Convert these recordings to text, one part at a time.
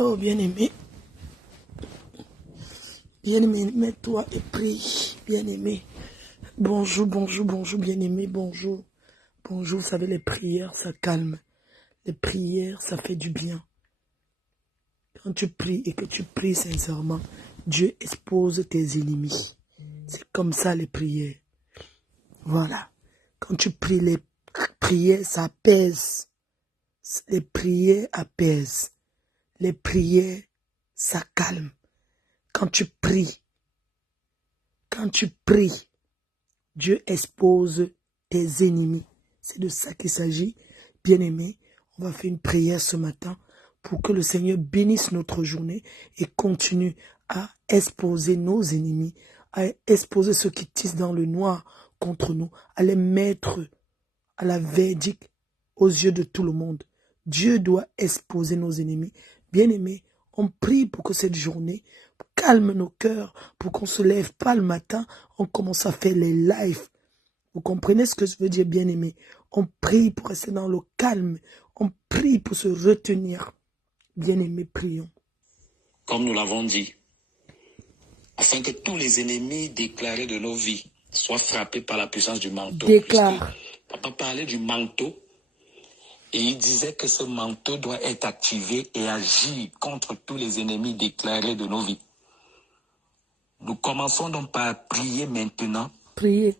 Oh, bien-aimé, bien-aimé, mets-toi et prie, bien-aimé. Bonjour, bonjour, bonjour, bien-aimé, bonjour. Bonjour, vous savez, les prières, ça calme. Les prières, ça fait du bien. Quand tu pries et que tu pries sincèrement, Dieu expose tes ennemis. C'est comme ça les prières. Voilà. Quand tu pries, les prières, ça apaise. Les prières apaisent. Les prières, ça calme. Quand tu pries, Dieu expose tes ennemis. C'est de ça qu'il s'agit. Bien-aimés, on va faire une prière ce matin pour que le Seigneur bénisse notre journée et continue à exposer nos ennemis, à exposer ceux qui tissent dans le noir contre nous, à les mettre à la verdict aux yeux de tout le monde. Dieu doit exposer nos ennemis. Bien-aimés, on prie pour que cette journée calme nos cœurs, pour qu'on ne se lève pas le matin, on commence à faire les lives. Vous comprenez ce que je veux dire, bien-aimé? On prie pour rester dans le calme. On prie pour se retenir. Bien-aimé, prions. Comme nous l'avons dit, afin que tous les ennemis déclarés de nos vies soient frappés par la puissance du manteau. Déclare. Papa parlait du manteau et il disait que ce manteau doit être activé et agir contre tous les ennemis déclarés de nos vies. Nous commençons donc par prier maintenant. Priez.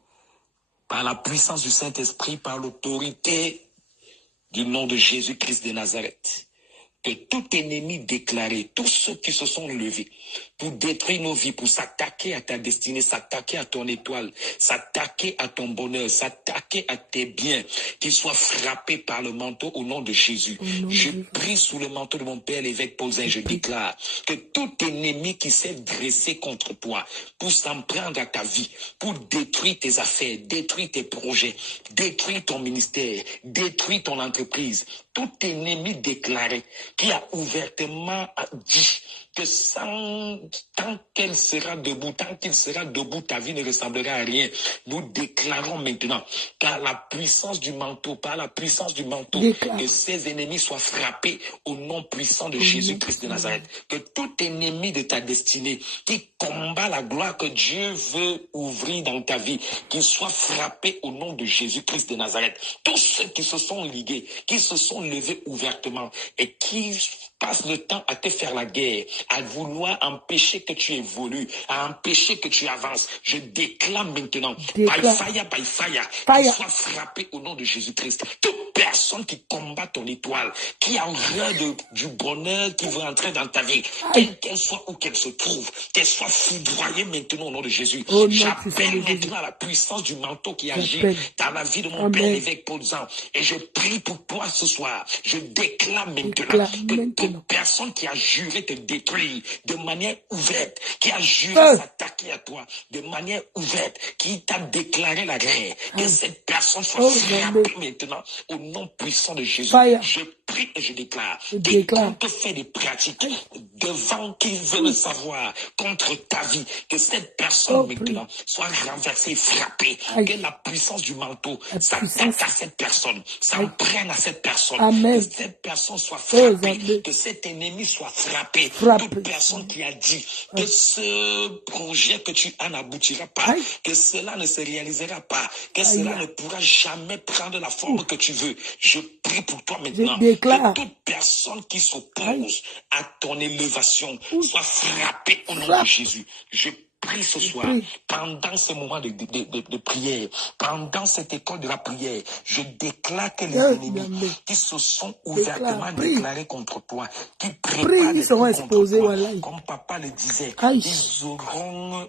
Par la puissance du Saint-Esprit, par l'autorité du nom de Jésus-Christ de Nazareth. Que tout ennemi déclaré, tous ceux qui se sont levés pour détruire nos vies, pour s'attaquer à ta destinée, s'attaquer à ton étoile, s'attaquer à ton bonheur, s'attaquer à tes biens, qu'ils soient frappés par le manteau au nom de Jésus. Je prie sous le manteau de mon Père l'évêque Paulin, je déclare que tout ennemi qui s'est dressé contre toi pour s'en prendre à ta vie, pour détruire tes affaires, détruire tes projets, détruire ton ministère, détruire ton entreprise, tout ennemi déclaré qui a ouvertement dit que tant qu'elle sera debout, tant qu'il sera debout, ta vie ne ressemblera à rien. Nous déclarons maintenant, par la puissance du manteau, que ces ennemis soient frappés au nom puissant de Jésus-Christ de Nazareth. Que tout ennemi de ta destinée qui combat la gloire que Dieu veut ouvrir dans ta vie, qu'il soit frappé au nom de Jésus-Christ de Nazareth. Tous ceux qui se sont ligués, qui se sont levés ouvertement et qui passent le temps à te faire la guerre, à vouloir empêcher que tu évolues, à empêcher que tu avances. Je déclame maintenant, by fire, qu'il soit frappé au nom de Jésus-Christ. Toute personne qui combat ton étoile, qui a horreur du bonheur qui veut entrer dans ta vie, qu'elle soit où qu'elle se trouve, qu'elle soit foudroyée maintenant au nom de Jésus. J'appelle maintenant la puissance du manteau qui agit dans la vie de mon Père l'évêque Paulin. Et je prie pour toi ce soir. Je déclame maintenant que toute personne qui a juré te détruire de manière ouverte, qui a juré s'attaquer à toi de manière ouverte, qui t'a déclaré la guerre, que cette personne soit frappée maintenant au nom puissant de Jésus. Je prie et je déclare quiconque fait des pratiques devant qu'ils veulent savoir contre ta vie, que cette personne maintenant soit renversée, frappée, que la puissance du manteau s'attaque à cette personne, s'en prenne à cette personne, que cette personne soit frappée, que cet ennemi soit frappé. Toute personne qui a dit que ce projet que tu as n'aboutira pas, que cela ne se réalisera pas, que cela ne pourra jamais prendre la forme que tu veux. Je prie pour toi maintenant que toute personne qui s'oppose à ton élévation soit frappée au nom de Jésus. Je prie ce soir, pendant ce moment de prière, pendant cette école de la prière, je déclare que les ennemis qui se sont ouvertement déclarés contre toi, qui préparent des coups contre toi, comme papa le disait, ils auront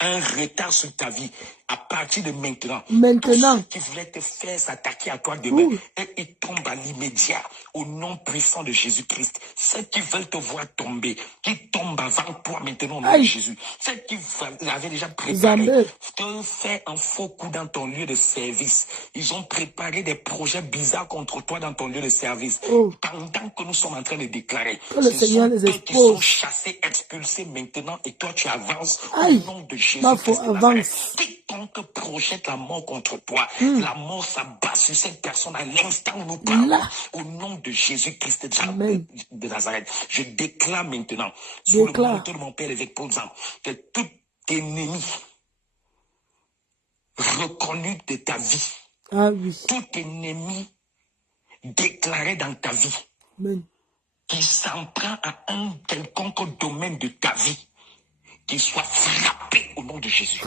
un retard sur ta vie à partir de maintenant. Tous ceux qui voulaient te faire s'attaquer à toi demain, et ils tombent à l'immédiat au nom puissant de Jésus-Christ. Ceux qui veulent te voir tomber, qui tombent avant toi maintenant au nom de Jésus. Ceux qui avaient déjà préparé te faire un faux coup dans ton lieu de service. Ils ont préparé des projets bizarres contre toi dans ton lieu de service. Pendant que nous sommes en train de déclarer, ce sont eux qui sont chassés, expulsés maintenant, et toi tu avances au nom de Jésus-Christ de Nazareth. quiconque projette la mort contre toi, la mort s'abat sur cette personne à l'instant où nous parlons. Au nom de Jésus-Christ de Nazareth, je déclare maintenant, sous le manteau de mon Père l'évêque Paul Jean, que tout ennemi reconnu de ta vie, tout ennemi déclaré dans ta vie, qui s'en prend à un quelconque domaine de ta vie, qu'il soit frappé au nom de Jésus.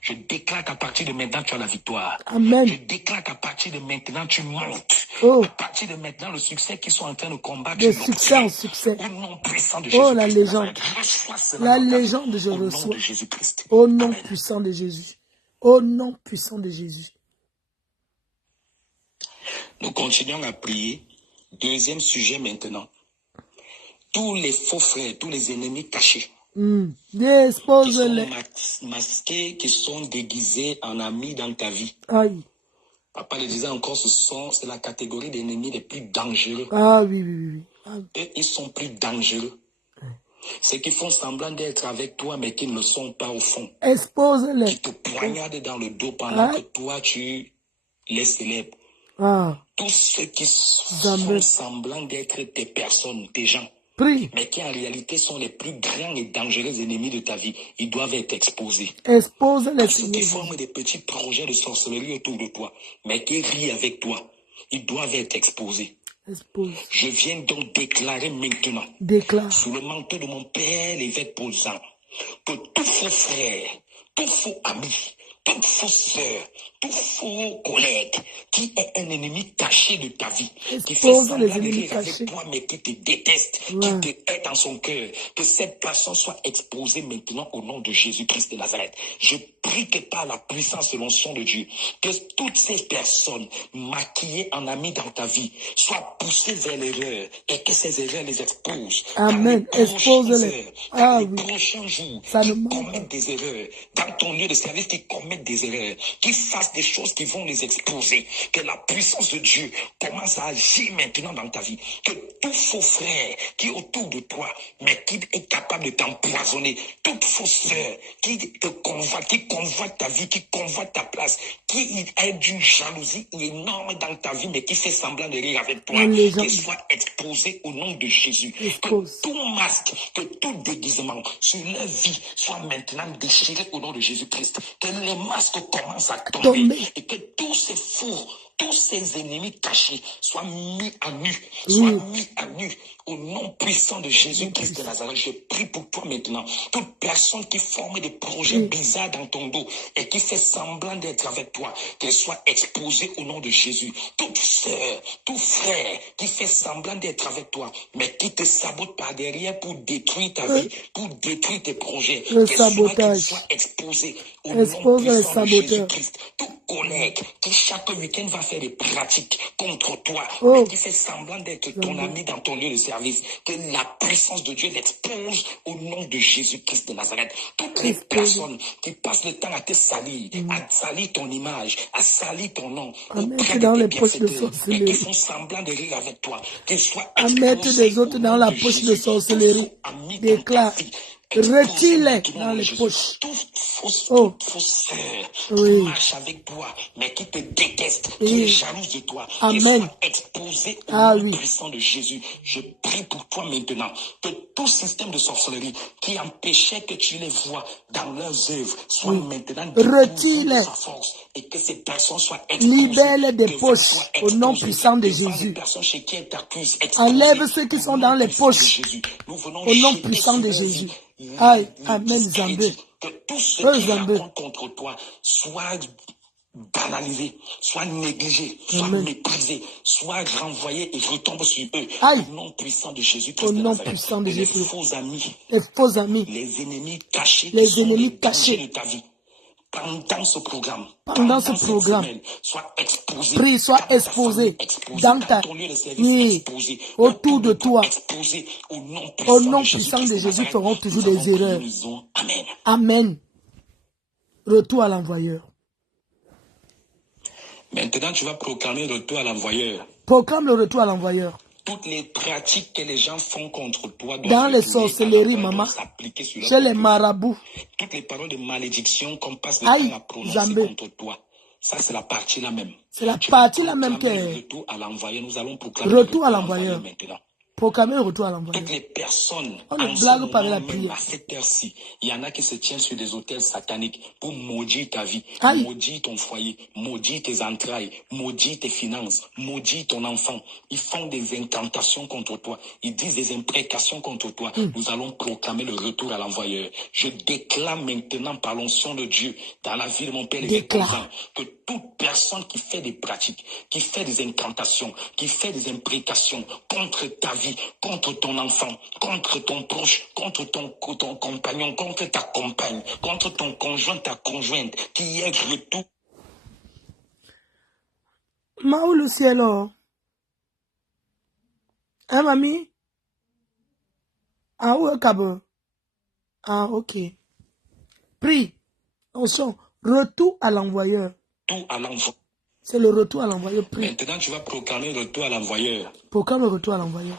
Je déclare qu'à partir de maintenant, tu as la victoire. Amen. Je déclare qu'à partir de maintenant, tu montes. À partir de maintenant, le succès qu'ils sont en train de combattre, de succès en succès. Au nom puissant de Jésus. Oh, la légende. La légende, je reçois. Au nom de Jésus-Christ. Au nom puissant de Jésus. Au nom puissant de Jésus. Nous continuons à prier. Deuxième sujet maintenant. Tous les faux frères, tous les ennemis cachés. Qui sont masqués, qui sont déguisés en amis dans ta vie. Aïe. Papa le disait encore, c'est la catégorie d'ennemis les plus dangereux. Et ils sont plus dangereux. Ceux qui font semblant d'être avec toi, mais qui ne le sont pas au fond. Expose-les. Qui te poignardent dans le dos pendant que toi, tu les célèbres. Tous ceux qui font semblant d'être tes personnes, tes gens. Mais qui en réalité sont les plus grands et dangereux ennemis de ta vie, ils doivent être exposés. Expose-les. Tous ceux qui forment des petits projets de sorcellerie autour de toi, mais qui rient avec toi, ils doivent être exposés. Je viens donc déclarer maintenant, sous le manteau de mon Père, l'évêque Paul Jean, que tout faux frère, tout faux ami, toute fausse sœur, tout faux collègue qui est un ennemi caché de ta vie, qui fait semblant de rire avec toi, mais qui te déteste, qui te hait dans son cœur, que cette personne soit exposée maintenant au nom de Jésus-Christ de Nazareth. Je prie que par la puissance et l'onction de Dieu, que toutes ces personnes maquillées en amis dans ta vie soient poussées vers l'erreur et que ces erreurs les exposent. Amen. Expose-les. Dans les prochains jours, qui commettent des erreurs, dans ton lieu de service, qui commettent des erreurs, qui fassent des choses qui vont les exposer, que la puissance de Dieu commence à agir maintenant dans ta vie, que tout faux frère qui est autour de toi, mais qui est capable de t'empoisonner, toute fausse sœur qui te convoite, qui convoite ta vie, qui convoite ta place, qui est d'une jalousie énorme dans ta vie, mais qui fait semblant de rire avec toi, qu'elle soit exposée au nom de Jésus, que tout masque, que tout déguisement sur leur vie soit maintenant déchiré au nom de Jésus-Christ, que les masques commencent à tomber et que tous ces fous, tous ces ennemis cachés soient mis à nu, au nom puissant de Jésus-Christ de Nazareth. Je prie pour toi maintenant. Toute personne qui forme des projets bizarres dans ton dos et qui fait semblant d'être avec toi, qu'elle soit exposée au nom de Jésus. Toute sœur, tout frère qui fait semblant d'être avec toi, mais qui te sabote par derrière pour détruire ta vie, pour détruire tes projets, qu'elle soit exposée au nom puissant de Jésus-Christ. Tout collègue qui chaque week-end va faire des pratiques contre toi, mais qui fait semblant d'être ton ami dans ton lieu de service, que la puissance de Dieu l'expose au nom de Jésus-Christ de Nazareth. Toutes les personnes qui passent le temps à te salir, à salir ton image, à salir ton nom, auprès de tes bienfaiteurs, et qui font semblant de rire avec toi, qu'ils soient à mettre des autres dans la poche de sorcellerie, déclare. Retire-les dans les poches. Toute fausse sœur qui marche avec toi, mais qui te déteste, qui est jalouse de toi, qui soit exposée au nom puissant de Jésus. Je prie pour toi maintenant que tout système de sorcellerie qui empêchait que tu les vois dans leurs œuvres soit maintenant déposé de sa force et que ces personnes soient exposées. Libère-les des poches au nom puissant de Jésus. Enlève ceux qui sont dans les poches au nom puissant de Jésus. Aïe, Amen, Zambé. Que tout ce qui raconte contre toi soit banalisé, soit négligé, soit méprisé, soit renvoyé et retombe sur eux. Au nom puissant de Jésus-Christ. Au nom puissant de Jésus. Les faux amis. Les faux amis. Les ennemis cachés. Les ennemis cachés de ta vie. Pendant ce programme, sois exposé. Prie, sois exposé dans ta vie, autour de toi. Au nom puissant de Jésus, feront toujours des erreurs. Amen. Retour à l'envoyeur. Maintenant, tu vas proclamer le retour à l'envoyeur. Proclame le retour à l'envoyeur. Toutes les pratiques que les gens font contre toi doivent dans les retourner sorcelleries, maman, s'appliquer sur leur chez les propre vie. marabouts. Toutes les paroles de malédiction qu'on passe le Aïe, temps à prononcer Zambé. contre toi, ça c'est la partie là même. C'est la Tu vas partie là même proclamer le qui est retour à l'envoyeur. Nous allons proclamer le retour retour à à l'envoyeur l'envoyeur. maintenant. Proclamer le retour à Toutes l'envoyeur. les personnes, On ne en ce blague pas avec moment la même, prière. à cette heure-ci, il y en a qui se tiennent sur des autels sataniques pour maudire ta vie, Aïe. maudire ton foyer, maudire tes entrailles, maudire tes finances, maudire ton enfant. Ils font des incantations contre toi. Ils disent des imprécations contre toi. Nous allons proclamer le retour à l'envoyeur. Je déclare maintenant par l'onction de Dieu dans la vie de mon Père l'évêque Déclare. que toute personne qui fait des pratiques, qui fait des incantations, qui fait des imprécations contre ta vie, contre ton enfant, contre ton proche, contre ton compagnon, contre ta compagne, contre ton conjoint, ta conjointe, qui est retour. Maou le cielo. Hein, mamie? Ah, où est Cabo? Ah, ok. Prie. Attention. Retour à l'envoyeur. Tout à l'envoyeur. C'est le retour à l'envoyeur. Prie. Maintenant, tu vas proclamer le retour à l'envoyeur. Proclame le retour à l'envoyeur.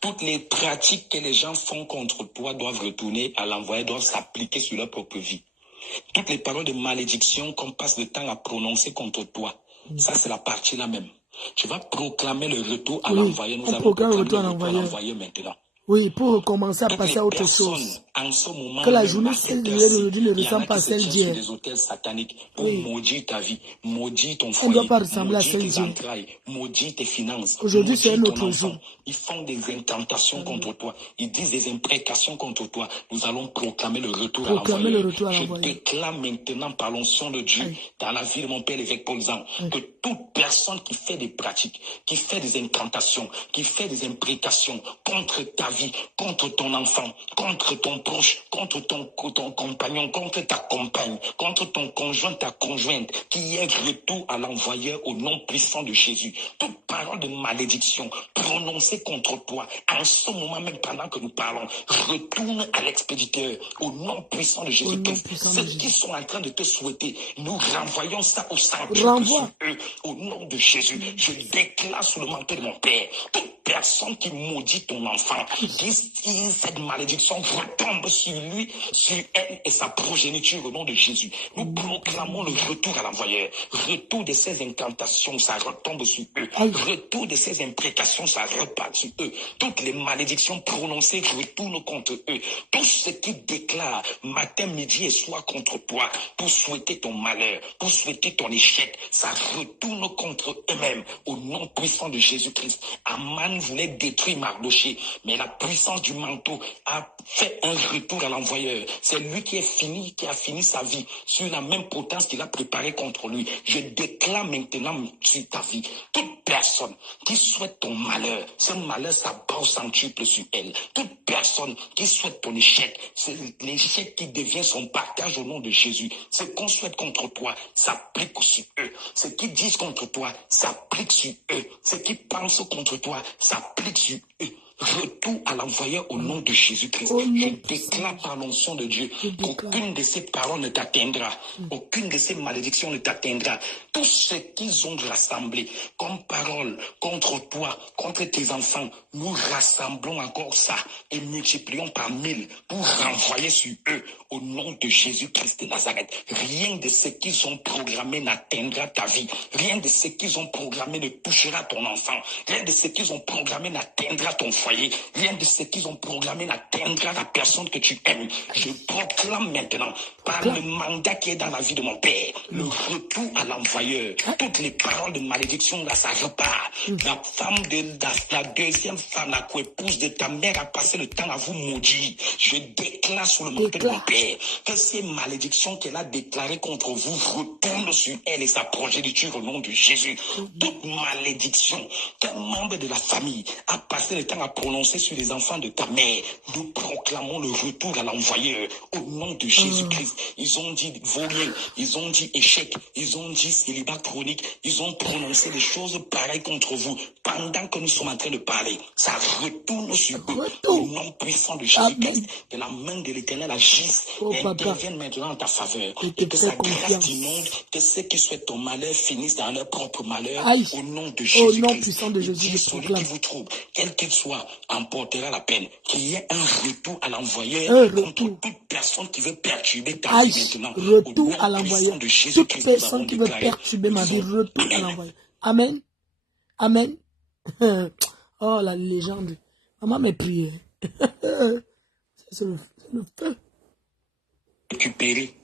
Toutes les pratiques que les gens font contre toi doivent retourner à l'envoyeur, doivent s'appliquer sur leur propre vie. Toutes les paroles de malédiction qu'on passe le temps à prononcer contre toi, ça c'est la partie là même. Tu vas proclamer le retour à l'envoyeur. Nous allons proclamer le retour à l'envoyeur maintenant. Oui, pour recommencer à passer à autre chose. Que la journée celle d'aujourd'hui ne ressemble pas à celle d'hier. Des hôtels sataniques pour maudire ta vie, maudire ton Elle foyer, ne doit pas ressembler à maudire celle tes d'hier. entrailles, maudire tes finances. Aujourd'hui, c'est un maudire autre ton jour. enfant. Ils font des incantations contre toi. Ils disent des imprécations contre toi. Nous allons proclamer le retour à l'envoyeur. Je déclare maintenant par l'onction de Dieu dans la vie de mon Père l'évêque Paul Zan que toute personne qui fait des pratiques, qui fait des incantations, qui fait des imprécations contre ta vie, contre ton enfant, contre ton proche, contre ton compagnon, contre ta compagne, contre ton conjoint, ta conjointe, qui est retour à l'envoyeur au nom puissant de Jésus. Toute parole de malédiction prononcée contre toi, en ce moment même pendant que nous parlons, retourne à l'expéditeur au nom puissant de Jésus-Christ. Ceux qui sont en train de te souhaiter, nous renvoyons ça au centuple sur eux, au nom de Jésus. Je déclare sous le manteau de mon Père, toute personne qui maudit ton enfant, qui cette malédiction retombe sur lui, sur elle et sa progéniture au nom de Jésus. Nous proclamons le retour à l'envoyeur. Retour de ces incantations, ça retombe sur eux. Retour de ces imprécations, ça repart sur eux. Toutes les malédictions prononcées retournent contre eux. Tout ce qui déclare matin, midi et soir contre toi, pour souhaiter ton malheur, pour souhaiter ton échec, ça retourne contre eux-mêmes au nom puissant de Jésus-Christ. Aman voulait détruire Mardoché, mais la puissance du manteau a fait un retour à l'envoyeur. C'est lui qui a fini sa vie sur la même potence qu'il a préparée contre lui. Je déclare maintenant sur ta vie, toute personne qui souhaite ton malheur, ce malheur s'abat au centuple sur elle. Toute personne qui souhaite ton échec, c'est l'échec qui devient son partage au nom de Jésus. Ce qu'on souhaite contre toi s'applique sur eux. Ce qu'ils disent contre toi s'applique sur eux. Ce qu'ils pensent contre toi s'applique sur eux. Retour à l'envoyeur au nom de Jésus-Christ. Je déclare par l'onction de Dieu qu'aucune de ces paroles ne t'atteindra. Aucune de ces malédictions ne t'atteindra. Tout ce qu'ils ont rassemblé comme paroles contre toi, contre tes enfants, nous rassemblons encore ça et multiplions par 1000 pour renvoyer sur eux au nom de Jésus-Christ de Nazareth. Rien de ce qu'ils ont programmé n'atteindra ta vie. Rien de ce qu'ils ont programmé ne touchera ton enfant. Rien de ce qu'ils ont programmé n'atteindra ton foyer. Rien de ce qu'ils ont programmé n'atteindra la personne que tu aimes. Je proclame maintenant, par le mandat qui est dans la vie de mon Père, le retour à l'envoyeur. Toutes les paroles de malédiction, là, ça repart. La femme la deuxième femme, la co-épouse de ta mère a passé le temps à vous maudire. Je déclare sous le manteau de mon Père que ces malédictions qu'elle a déclarées contre vous retournent sur elle et sa progéniture au nom de Jésus. Toute malédiction qu'un membre de la famille a passé le temps à prononcer sur les les enfants de ta mère. Nous proclamons le retour à l'envoyeur au nom de Jésus-Christ. Ils ont dit vaurien, ils ont dit échec, ils ont dit célibat chronique, ils ont prononcé des choses pareilles contre vous. Pendant que nous sommes en train de parler, ça retourne sur eux. Au nom puissant de Jésus-Christ, que la main de l'Éternel agisse et intervienne maintenant en ta faveur. Et que sa grâce t'inonde, que ceux qui souhaitent ton malheur finissent dans leur propre malheur. Au nom de Jésus-Christ. Au nom puissant de Jésus, je proclame. Qui vous trouble, quel qu'il soit, emportera la peine. Qu'il y ait un retour à l'envoyeur contre toute personne qui veut perturber ta vie maintenant. Retour à l'envoyeur. Toute personne qui veut perturber ma vie, retour à l'envoyeur. Amen. Amen. Oh, la légende. Maman m'a prié. C'est le feu. Récupérer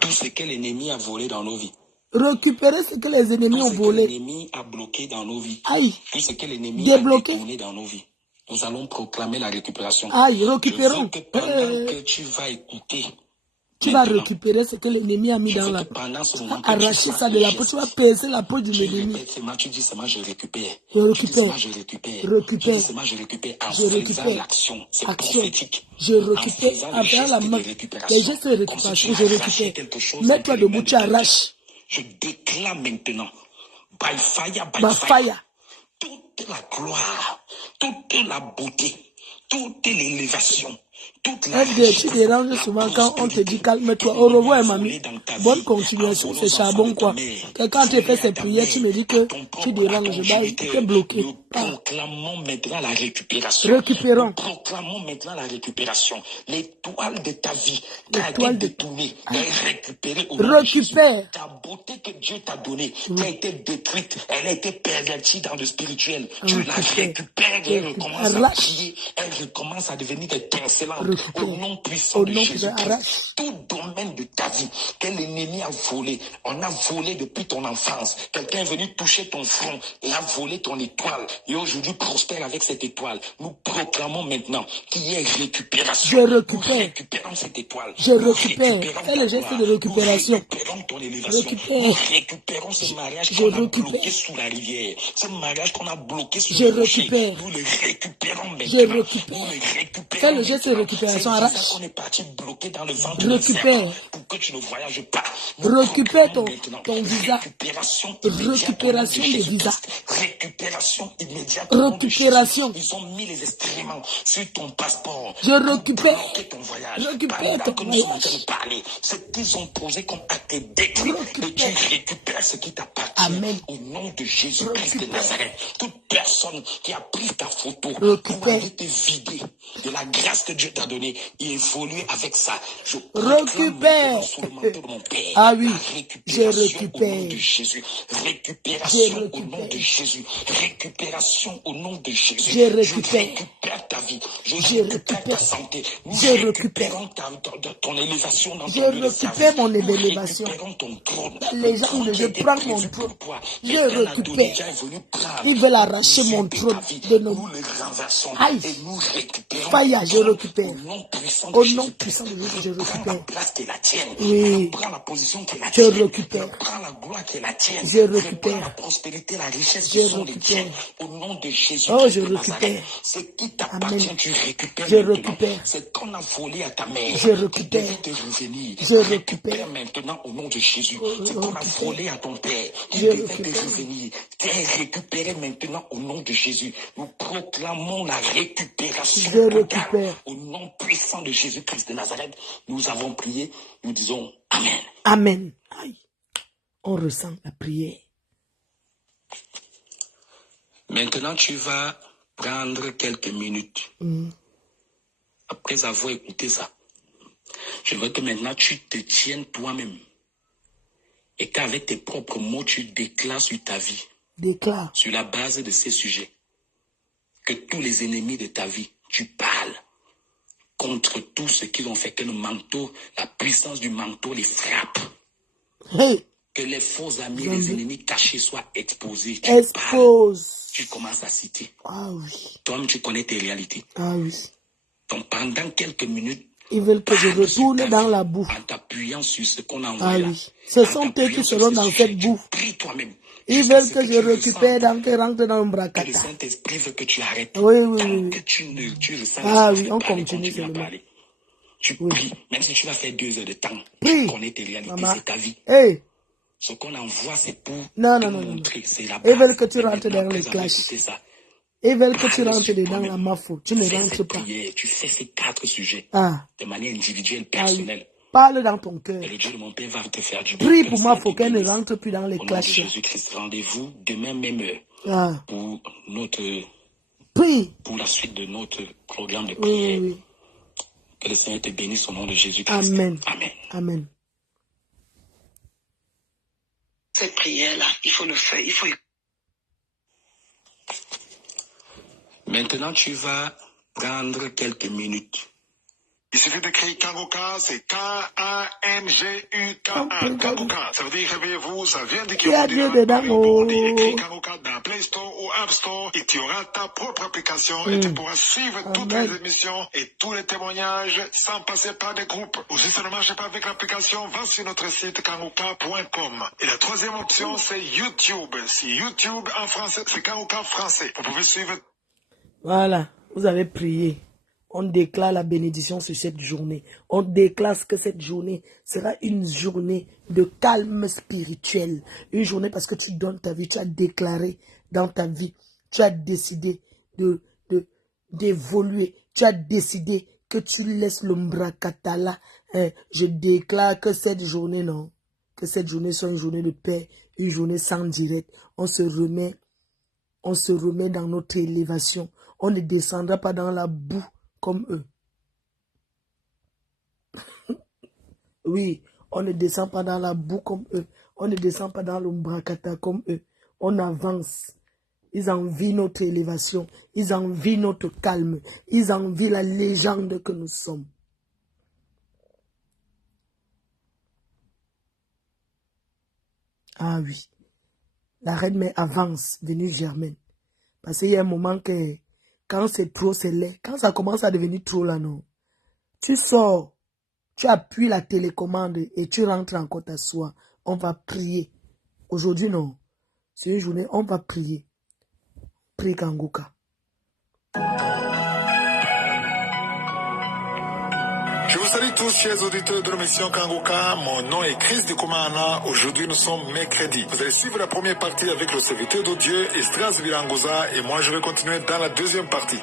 tout ce que l'ennemi a volé dans nos vies. Récupérer ce que les ennemis ont volé. Tout ce que l'ennemi a bloqué dans nos vies. Aïe. Tout ce que l'ennemi a détourné dans nos vies. Nous allons proclamer la récupération. Aïe, récupérons. Que pendant que tu vas écouter, tu vas récupérer ce que l'ennemi a mis dans la peau. Tu vas arracher ça de la peau. Tu vas pincer la peau de l'ennemi. Tu dis seulement je récupère. Je récupère. Je récupère. Récupère. Seulement je récupère. Je récupère. L'action. C'est action. prophétique. Je récupère. En faisant la main. Les gestes de récupération. Je récupère. Mets-toi debout. Tu arraches. Je déclare maintenant. By fire, by fire. Toute la gloire. Toute la beauté. Toute l'élévation. Tu déranges souvent quand on te dit calme-toi. Au revoir, mamie. Bonne continuation, c'est charbon quoi. Quand tu fais ces prières, tu me dis que tu déranges. Tu es bloqué. Proclamons maintenant la récupération. Récupérons. Proclamons maintenant la récupération. L'étoile de ta vie qui a été détournée est récupérée au nom de Jésus. Ta beauté que Dieu t'a donnée, qui a été détruite, elle a été pervertie dans le spirituel. Tu la récupères et elle recommence à prier. Elle recommence à devenir étincelante. Au nom puissant de Jésus-Christ, tout domaine de ta vie que l'ennemi a volé, on a volé depuis ton enfance. Quelqu'un est venu toucher ton front et a volé ton étoile. Et aujourd'hui prospère avec cette étoile. Nous proclamons maintenant qu'il y ait récupération. Je récupère. Nous récupérons cette étoile. Je récupère. Fais le geste de récupération. Nous récupérons ton élévation. Nous récupérons ce mariage qu'on a bloqué sous la rivière. Ce mariage qu'on a bloqué sous le rocher. Nous le récupérons maintenant. Je récupère. Nous le récupérons. Fais le geste de récupération. Arrache. On est parti bloqué dans le ventre récupère. Pour que tu ne voyages pas. Récupère ton visa. Récupération des visas. Récupération immédiate. Récupération. Ils ont mis les excréments sur ton passeport. Je récupère. Ton voyage. Récupère ton voyage. Ce qu'ils ont posé comme acte détruit. Et tu récupères ce qui t'appartient. Amen. Au nom de Jésus-Christ de Nazareth. Toute personne qui a pris ta photo pour aller te vider de la grâce que Dieu t'a donnée et évoluer avec ça. Je récupère. Sous le manteau de mon Père. Ah oui, je récupère. Au nom de Jésus. Récupération au nom de Jésus. Récupération au nom de Jésus. Je récupère. Je récupère ta vie. Je récupère ta santé. Nous je récupère ton élévation dans je ton récupère mon élévation. Ton trône. Les gens où je prends mon trône. Je récupère. Ils veulent arracher mon trône de nos. Aïe. Faya, je récupère. Au nom puissant de Jésus, je récupère. Oui. Je récupère. Je récupère. La prospérité, la richesse je sont les tiennes. Au nom de Jésus. Oh, je récupère. Ce qui t'appartient, tu récupères. Je récupère. C'est qu'on a volé à ta mère. Je récupère. Te revenir. Je récupère maintenant au nom de Jésus. C'est qu'on a volé à ton père. Il je devait récupère. te revenir. Tu es récupéré maintenant au nom de Jésus. Nous proclamons la récupération. Je récupère. Au nom puissant de Jésus-Christ de Nazareth, nous avons prié. Nous disons Amen. Amen. Aïe. On ressent la prière. Maintenant, tu vas prendre quelques minutes. Après avoir écouté ça, je veux que maintenant tu te tiennes toi-même. Et qu'avec tes propres mots, tu déclares sur ta vie. Déclare. Sur la base de ces sujets. Que tous les ennemis de ta vie, tu parles contre tout ce qu'ils ont fait. Que le manteau, la puissance du manteau les frappe. Hey. Que les faux amis, les ennemis cachés soient exposés. Tu expose. Parles, tu commences à citer. Ah oui. Toi-même, tu connais tes réalités. Ah oui. Donc, pendant quelques minutes, ils veulent que je retourne dans la boue. En t'appuyant sur ce qu'on a envoyé. Ah oui. Ce sont eux qui seront dans cette boue. Prie toi-même. Ils veulent que je récupère, que rentre dans le Que le bracata. Saint-Esprit veut que tu arrêtes. Oui, oui, Tant oui. que tu le sens, Ah le oui, souffle on parler, continue continue à seulement. parler. Tu Oui. pries, même si tu vas faire 2 heures de temps, tu Prie, connais tes réalités, maman. c'est ta vie. Hey, Ce qu'on envoie, c'est pour non, te non, non, non, non. montrer, c'est la Ils veulent base. que tu Mais rentres maintenant, dans les après avoir clashs. écouté ça, Ils veulent que tu parle rentres sur dedans toi-même. la mafou. Tu ne Fais rentres cette pas. prière, tu fais ces 4 sujets Ah, de manière individuelle, ah oui. personnelle. Parle dans ton cœur. Et le Dieu de mon Père va te faire du bien. Prie Que le pour moi, Seigneur faut te qu'elle ne bénisse. rentre plus dans les Au nom de clashs. Jésus-Christ, rendez-vous demain même heure Ah, pour prie. pour la suite de notre programme de Oui, oui, prière. oui. Que le Seigneur te bénisse au nom de Jésus-Christ. Amen. Amen. Amen. Cette prière-là, il faut le faire. Maintenant, tu vas prendre quelques minutes. Il suffit d'écrire Kangoka, c'est K-A-N-G-U-K-A. Kangoka, ça veut dire réveillez-vous, ça vient de Il y a Dieu Kirondira, dedans. parlé au Burundi. Écris Oh. Kangoka dans Play Store ou App Store et tu auras ta propre application et tu pourras suivre toutes Amen. les émissions et tous les témoignages sans passer par des groupes. Ou si ça ne marche pas avec l'application, va sur notre site kangoka.com. Et la troisième option, c'est YouTube. Si YouTube en français, c'est Kangoka français. Vous pouvez suivre. Voilà, vous avez prié. On déclare la bénédiction sur cette journée. On déclare que cette journée sera une journée de calme spirituel. Une journée parce que tu donnes ta vie, tu as déclaré dans ta vie, tu as décidé d'évoluer, tu as décidé que tu laisses l'ombrakata là. Je déclare que cette journée, non, que cette journée soit une journée de paix, une journée sans direct. On se remet dans notre élévation. On ne descendra pas dans la boue comme eux. Oui, on ne descend pas dans la boue comme eux. On ne descend pas dans l'ombrakata comme eux. On avance. Ils envient notre élévation. Ils envient notre calme. Ils envient la légende que nous sommes. Ah oui. La reine mère avance, venue Germaine. Parce qu'il y a un moment que, quand c'est trop, c'est laid. Quand ça commence à devenir trop là, non. Tu sors, tu appuies la télécommande et tu rentres encore t'asseoir. On va prier. Aujourd'hui, non. C'est une journée, on va prier. Prie Kangoka. Je vous salue tous, chers auditeurs de l'émission Kangoka. Mon nom est Chris Dukumana. Aujourd'hui, nous sommes mercredi. Vous allez suivre la première partie avec le serviteur de Dieu, Estras Virangoza, et moi, je vais continuer dans la deuxième partie.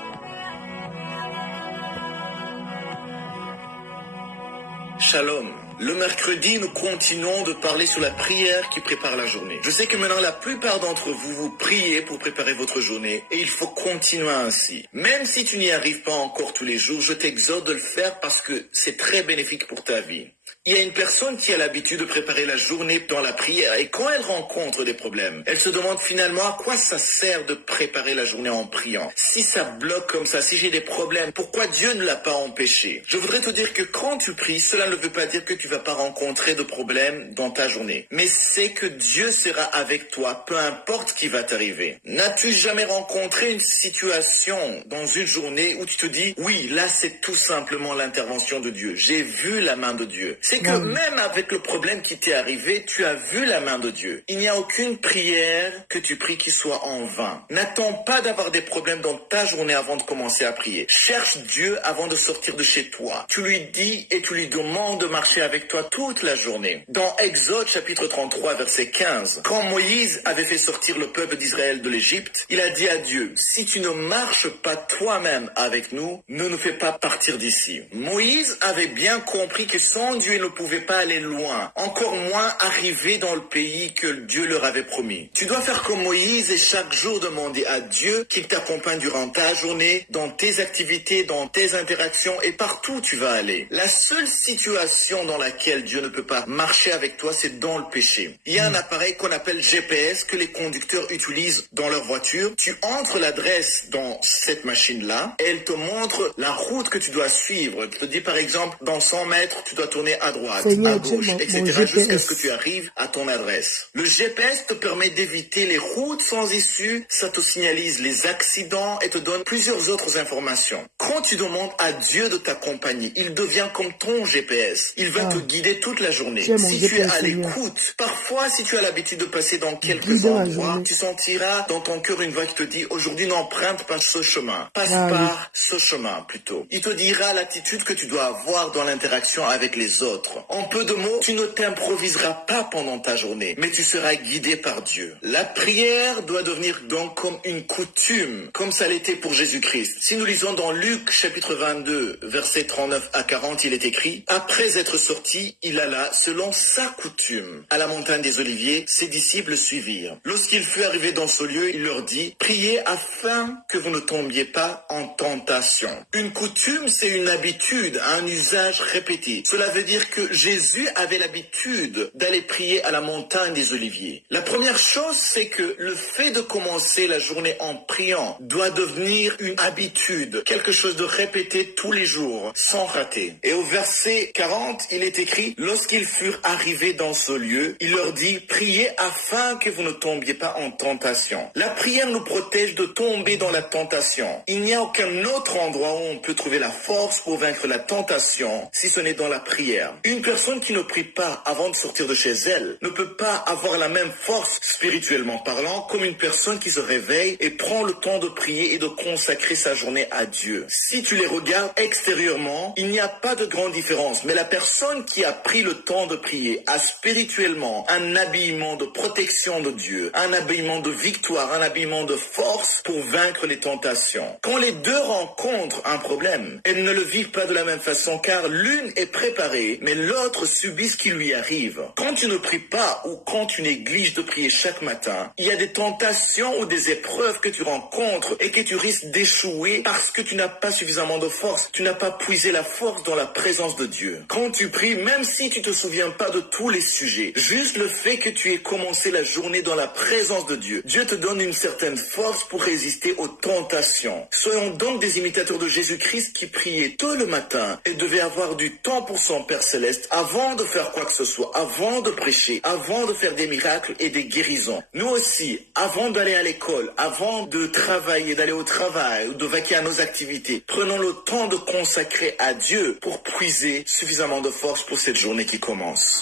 Shalom. Le mercredi, nous continuons de parler sur la prière qui prépare la journée. Je sais que maintenant, la plupart d'entre vous, vous priez pour préparer votre journée et il faut continuer ainsi. Même si tu n'y arrives pas encore tous les jours, je t'exhorte de le faire parce que c'est très bénéfique pour ta vie. Il y a une personne qui a l'habitude de préparer la journée dans la prière et quand elle rencontre des problèmes, elle se demande finalement à quoi ça sert de préparer la journée en priant. Si ça bloque comme ça, si j'ai des problèmes, pourquoi Dieu ne l'a pas empêché? Je voudrais te dire que quand tu pries, cela ne veut pas dire que tu vas pas rencontrer de problèmes dans ta journée. Mais c'est que Dieu sera avec toi, peu importe ce qui va t'arriver. N'as-tu jamais rencontré une situation dans une journée où tu te dis, oui, là c'est tout simplement l'intervention de Dieu. J'ai vu la main de Dieu. C'est que même avec le problème qui t'est arrivé, tu as vu la main de Dieu. Il n'y a aucune prière que tu pries qui soit en vain. N'attends pas d'avoir des problèmes dans ta journée avant de commencer à prier. Cherche Dieu avant de sortir de chez toi. Tu lui dis et tu lui demandes de marcher avec toi toute la journée. Dans Exode chapitre 33 verset 15, quand Moïse avait fait sortir le peuple d'Israël de l'Égypte, il a dit à Dieu, si tu ne marches pas toi-même avec nous, ne nous fais pas partir d'ici. Moïse avait bien compris que sans Dieu, il ne pouvait pas aller loin, encore moins arriver dans le pays que Dieu leur avait promis. Tu dois faire comme Moïse et chaque jour demander à Dieu qu'il t'accompagne durant ta journée, dans tes activités, dans tes interactions et partout où tu vas aller. La seule situation dans laquelle Dieu ne peut pas marcher avec toi, c'est dans le péché. Il y a un appareil qu'on appelle GPS que les conducteurs utilisent dans leur voiture. Tu entres l'adresse dans cette machine-là et elle te montre la route que tu dois suivre. Elle te dit par exemple, dans 100 mètres, tu dois tourner à à droite, Seigneur, à gauche, Dieu, etc. mon jusqu'à GPS. ce que tu arrives à ton adresse. Le GPS te permet d'éviter les routes sans issue, ça te signalise les accidents et te donne plusieurs autres informations. Quand tu demandes à Dieu de t'accompagner, il devient comme ton GPS. Il va te guider toute la journée. Tu es mon Si tu es GPS, à Seigneur. l'écoute, parfois si tu as l'habitude de passer dans quelques Guide ma endroits, journée. tu sentiras dans ton cœur une voix qui te dit aujourd'hui n'emprunte pas ce chemin, passe Ah, oui. par ce chemin plutôt. Il te dira l'attitude que tu dois avoir dans l'interaction avec les autres. En peu de mots, tu ne t'improviseras pas pendant ta journée, mais tu seras guidé par Dieu. La prière doit devenir donc comme une coutume, comme ça l'était pour Jésus-Christ. Si nous lisons dans Luc chapitre 22, versets 39 à 40, il est écrit: après être sorti, il alla selon sa coutume à la montagne des Oliviers. Ses disciples le suivirent. Lorsqu'il fut arrivé dans ce lieu, il leur dit: priez afin que vous ne tombiez pas en tentation. Une coutume, c'est une habitude, un usage répété. Cela veut dire que Jésus avait l'habitude d'aller prier à la montagne des Oliviers. La première chose, c'est que le fait de commencer la journée en priant doit devenir une habitude, quelque chose de répété tous les jours, sans rater. Et au verset 40, il est écrit: lorsqu'ils furent arrivés dans ce lieu, il leur dit: priez afin que vous ne tombiez pas en tentation. La prière nous protège de tomber dans la tentation. Il n'y a aucun autre endroit où on peut trouver la force pour vaincre la tentation si ce n'est dans la prière. Une personne qui ne prie pas avant de sortir de chez elle ne peut pas avoir la même force spirituellement parlant comme une personne qui se réveille et prend le temps de prier et de consacrer sa journée à Dieu. Si tu les regardes extérieurement, il n'y a pas de grande différence, mais la personne qui a pris le temps de prier a spirituellement un habillement de protection de Dieu, un habillement de victoire, un habillement de force pour vaincre les tentations. Quand les deux rencontrent un problème, elles ne le vivent pas de la même façon car l'une est préparée, mais l'autre subit ce qui lui arrive. Quand tu ne pries pas ou quand tu négliges de prier chaque matin, il y a des tentations ou des épreuves que tu rencontres et que tu risques d'échouer parce que tu n'as pas suffisamment de force. Tu n'as pas puisé la force dans la présence de Dieu. Quand tu pries, même si tu te souviens pas de tous les sujets, juste le fait que tu aies commencé la journée dans la présence de Dieu, Dieu te donne une certaine force pour résister aux tentations. Soyons donc des imitateurs de Jésus-Christ qui priait tôt le matin et devait avoir du temps pour son Père Céleste avant de faire quoi que ce soit, avant de prêcher, avant de faire des miracles et des guérisons. Nous aussi, avant d'aller à l'école, avant de travailler, d'aller au travail ou de vaquer à nos activités, prenons le temps de consacrer à Dieu pour puiser suffisamment de force pour cette journée qui commence.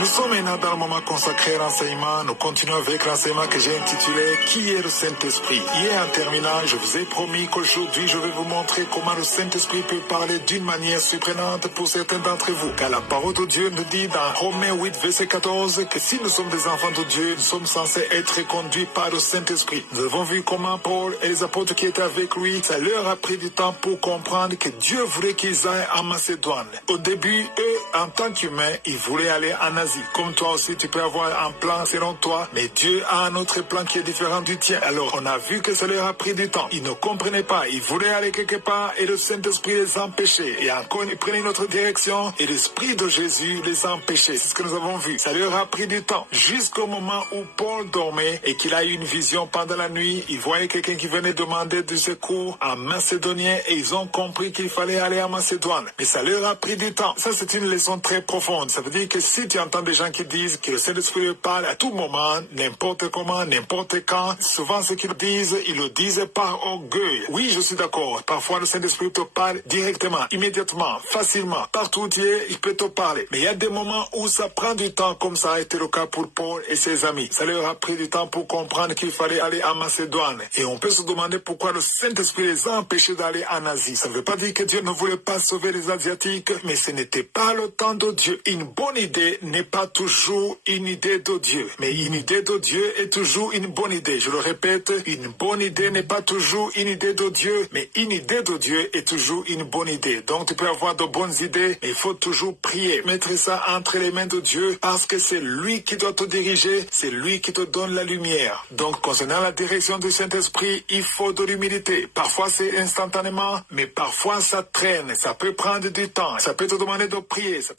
Nous sommes maintenant dans le moment consacré à l'enseignement. Nous continuons avec l'enseignement que j'ai intitulé « Qui est le Saint-Esprit ?» Hier, en terminant, je vous ai promis qu'aujourd'hui, je vais vous montrer comment le Saint-Esprit peut parler d'une manière surprenante pour certains d'entre vous. Car la parole de Dieu nous dit dans Romains 8, verset 14, que si nous sommes des enfants de Dieu, nous sommes censés être conduits par le Saint-Esprit. Nous avons vu comment Paul et les apôtres qui étaient avec lui, ça leur a pris du temps pour comprendre que Dieu voulait qu'ils aillent en Macédoine. Au début, eux, en tant qu'humains, ils voulaient aller en Asie. Comme toi aussi, tu peux avoir un plan selon toi, mais Dieu a un autre plan qui est différent du tien. Alors, on a vu que ça leur a pris du temps. Ils ne comprenaient pas. Ils voulaient aller quelque part et le Saint-Esprit les empêchait. Et encore, ils prenaient une autre direction et l'Esprit de Jésus les empêchait. C'est ce que nous avons vu. Ça leur a pris du temps. Jusqu'au moment où Paul dormait et qu'il a eu une vision pendant la nuit, il voyait quelqu'un qui venait demander du secours en macédonien et ils ont compris qu'il fallait aller en Macédoine. Mais ça leur a pris du temps. Ça, c'est une leçon très profonde. Ça veut dire que si tu entends des gens qui disent que le Saint-Esprit leur parle à tout moment, n'importe comment, n'importe quand, souvent ce qu'ils disent, ils le disent par orgueil. Oui, je suis d'accord. Parfois, le Saint-Esprit te parle directement, immédiatement, facilement. Partout où tu es, il peut te parler. Mais il y a des moments où ça prend du temps, comme ça a été le cas pour Paul et ses amis. Ça leur a pris du temps pour comprendre qu'il fallait aller en Macédoine. Et on peut se demander pourquoi le Saint-Esprit les a empêchés d'aller en Asie. Ça ne veut pas dire que Dieu ne voulait pas sauver les Asiatiques, mais ce n'était pas le temps de Dieu. Une bonne idée n'est pas toujours une idée de Dieu. Mais une idée de Dieu est toujours une bonne idée. Je le répète, une bonne idée n'est pas toujours une idée de Dieu, mais une idée de Dieu est toujours une bonne idée. Donc tu peux avoir de bonnes idées, mais il faut toujours prier. Mettre ça entre les mains de Dieu parce que c'est lui qui doit te diriger, c'est lui qui te donne la lumière. Donc concernant la direction du Saint-Esprit, il faut de l'humilité. Parfois c'est instantanément, mais parfois ça traîne. Ça peut prendre du temps. Ça peut te demander de prier. Ça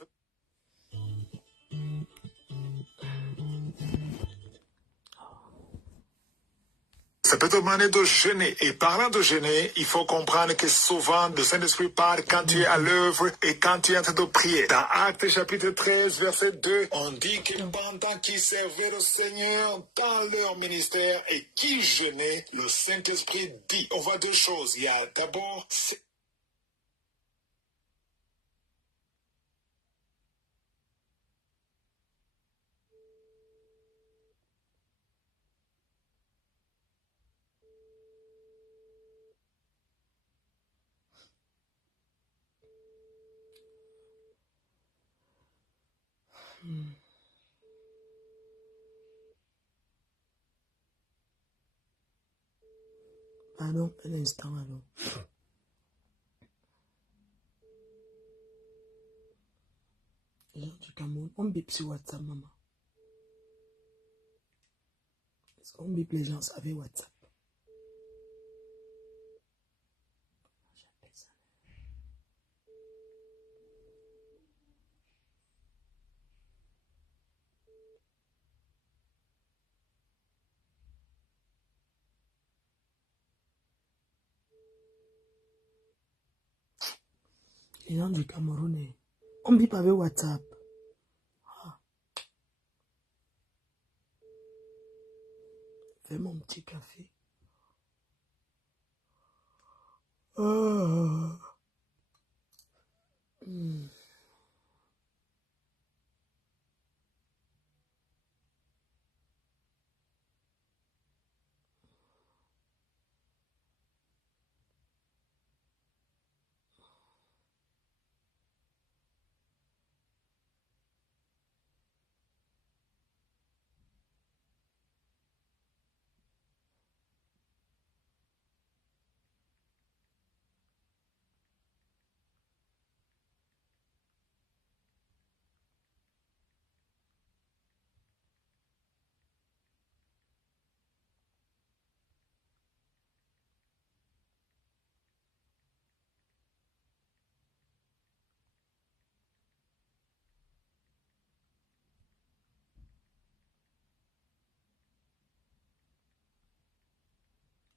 peut te demander de jeûner. Et parlant de jeûner, il faut comprendre que souvent le Saint-Esprit parle quand tu es à l'œuvre et quand tu es en train de prier. Dans Actes chapitre 13, verset 2, on dit que pendant qu'ils servaient le Seigneur dans leur ministère et qu'ils jeûnaient, le Saint-Esprit dit, on voit deux choses. Il y a d'abord... Pardon, un instant alors. Les gens du Cameroun, on bip sur WhatsApp, maman. Est-ce qu'on bip les gens avec WhatsApp? Les gens du Cameroun, on bip avec WhatsApp. Ah. Fais mon petit café. Ah.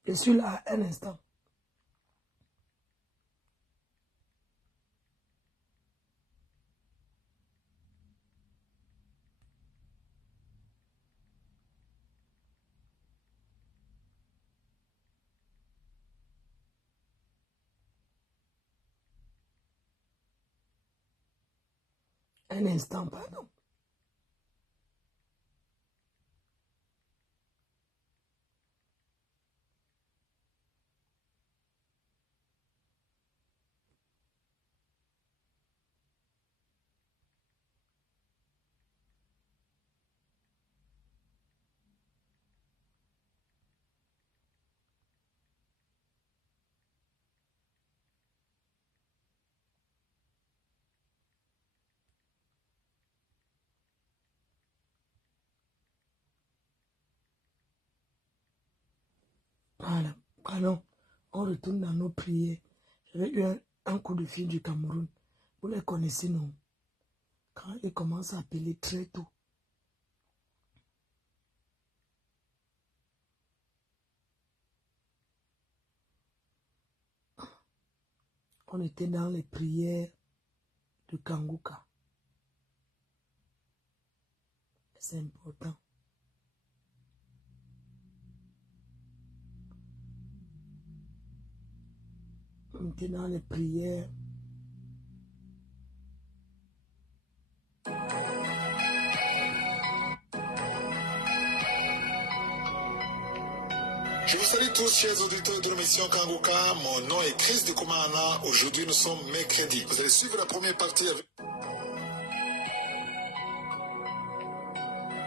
Je suis là, un instant. Un instant, pardon. Voilà, pardon. On retourne dans nos prières. J'avais eu un coup de fil du Cameroun. Vous les connaissez, non? Quand ils commencent à appeler très tôt. On était dans les prières de Kanguka. C'est important. On était dans les prières. Je vous salue tous, chers auditeurs de l'émission Kanguka. Mon nom est Chris de Koumana. Aujourd'hui, nous sommes mercredi. Vous allez suivre la première partie avec...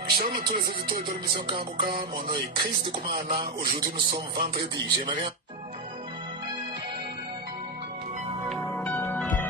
Shalom à tous les auditeurs de l'émission Kanguka. Mon nom est Chris de Kumana. Aujourd'hui, nous sommes vendredi. J'aimerais...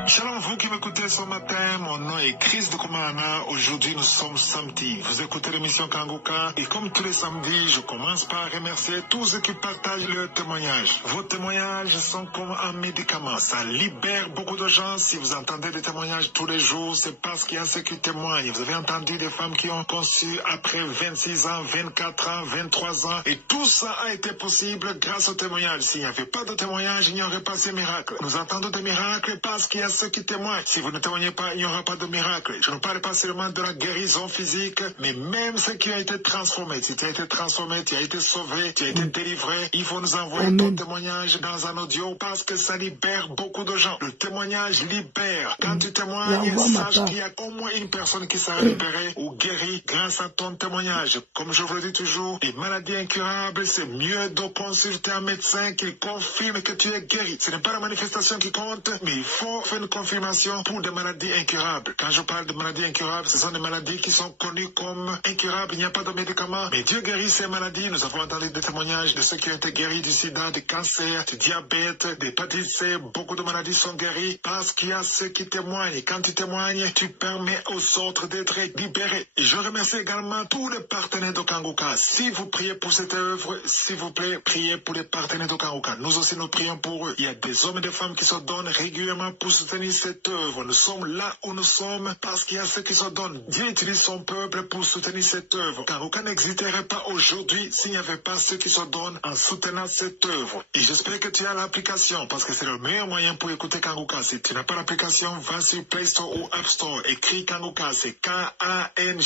Shalom, vous qui m'écoutez ce matin, mon nom est Chris de Kumana. Aujourd'hui, nous sommes samedi. Vous écoutez l'émission Kanguka et comme tous les samedis, je commence par remercier tous ceux qui partagent leurs témoignages. Vos témoignages sont comme un médicament. Ça libère beaucoup de gens. Si vous entendez des témoignages tous les jours, c'est parce qu'il y a ceux qui témoignent. Vous avez entendu des femmes qui ont conçu après 26 ans, 24 ans, 23 ans et tout ça a été possible grâce aux témoignages. S'il n'y avait pas de témoignages, il n'y aurait pas ces miracles. Nous entendons des miracles parce qu'il y a ceux qui témoignent. Si vous ne témoignez pas, il n'y aura pas de miracle. Je ne parle pas seulement de la guérison physique, mais même ceux qui ont été transformés. Si tu as été transformé, tu as été sauvé, tu as été délivré, il faut nous envoyer ton témoignage dans un audio parce que ça libère beaucoup de gens. Le témoignage libère. Quand tu témoignes, sache qu'il y a au moins une personne qui sera libérée ou guérie grâce à ton témoignage. Comme je vous le dis toujours, les maladies incurables, c'est mieux de consulter un médecin qui confirme que tu es guéri. Ce n'est pas la manifestation qui compte, mais il faut faire une confirmation pour des maladies incurables. Quand je parle de maladies incurables, ce sont des maladies qui sont connues comme incurables. Il n'y a pas de médicaments, mais Dieu guérit ces maladies. Nous avons entendu des témoignages de ceux qui ont été guéris du sida, du cancer, du diabète, des hépatite C. Beaucoup de maladies sont guéries parce qu'il y a ceux qui témoignent. Quand tu témoignes, tu permets aux autres d'être libérés. Et je remercie également tous les partenaires de Kanguka. Si vous priez pour cette œuvre, s'il vous plaît, priez pour les partenaires de Kanguka. Nous aussi, nous prions pour eux. Il y a des hommes et des femmes qui se donnent régulièrement pour soutenir cette œuvre. Nous sommes là où nous sommes parce qu'il y a ceux qui se donnent. Dieu utilise son peuple pour soutenir cette œuvre. Kanguka n'existerait pas aujourd'hui s'il n'y avait pas ceux qui se donnent en soutenant cette œuvre. Et j'espère que tu as l'application parce que c'est le meilleur moyen pour écouter Kanguka. Si tu n'as pas l'application, va sur Play Store ou App Store. Écris Kanguka, c'est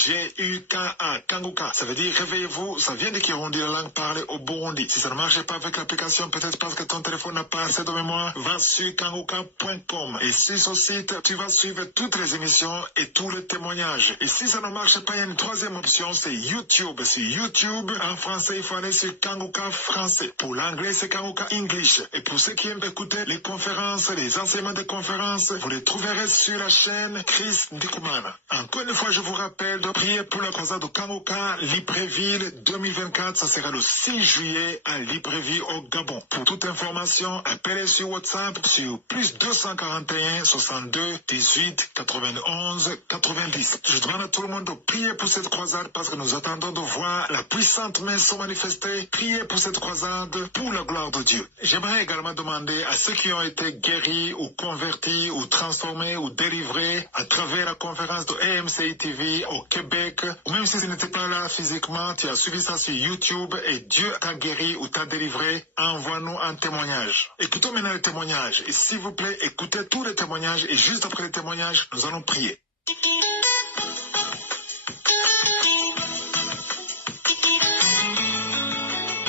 K-A-N-G-U-K-A. Kanguka, ça veut dire réveillez-vous. Ça vient de Kirundi, la langue parlée au Burundi. Si ça ne marche pas avec l'application, peut-être parce que ton téléphone n'a pas assez de mémoire, va sur kanguka.com. Et sur ce site, tu vas suivre toutes les émissions et tous les témoignages. Et si ça ne marche pas, il y a une troisième option, c'est YouTube. Sur YouTube, en français, il faut aller sur Kanguka français. Pour l'anglais, c'est Kanguka English. Et pour ceux qui aiment écouter les conférences, les enseignements de conférences, vous les trouverez sur la chaîne Chris Ndikumana. Encore une fois, je vous rappelle de prier pour la croisade de Kanguka, Libreville 2024. Ça sera le 6 juillet à Libreville au Gabon. Pour toute information, appelez sur WhatsApp sur plus 241 62 18 91 90. Je demande à tout le monde de prier pour cette croisade parce que nous attendons de voir la puissante main se manifester. Priez pour cette croisade pour la gloire de Dieu. J'aimerais également demander à ceux qui ont été guéris ou convertis ou transformés ou délivrés à travers la conférence de AMCI TV au Québec, ou même si ce n'était pas là physiquement, tu as suivi ça sur YouTube et Dieu t'a guéri ou t'a délivré, envoie-nous un témoignage. Écoutons maintenant les témoignages et s'il vous plaît, écoutez tous les témoignages et juste après les témoignages, nous allons prier.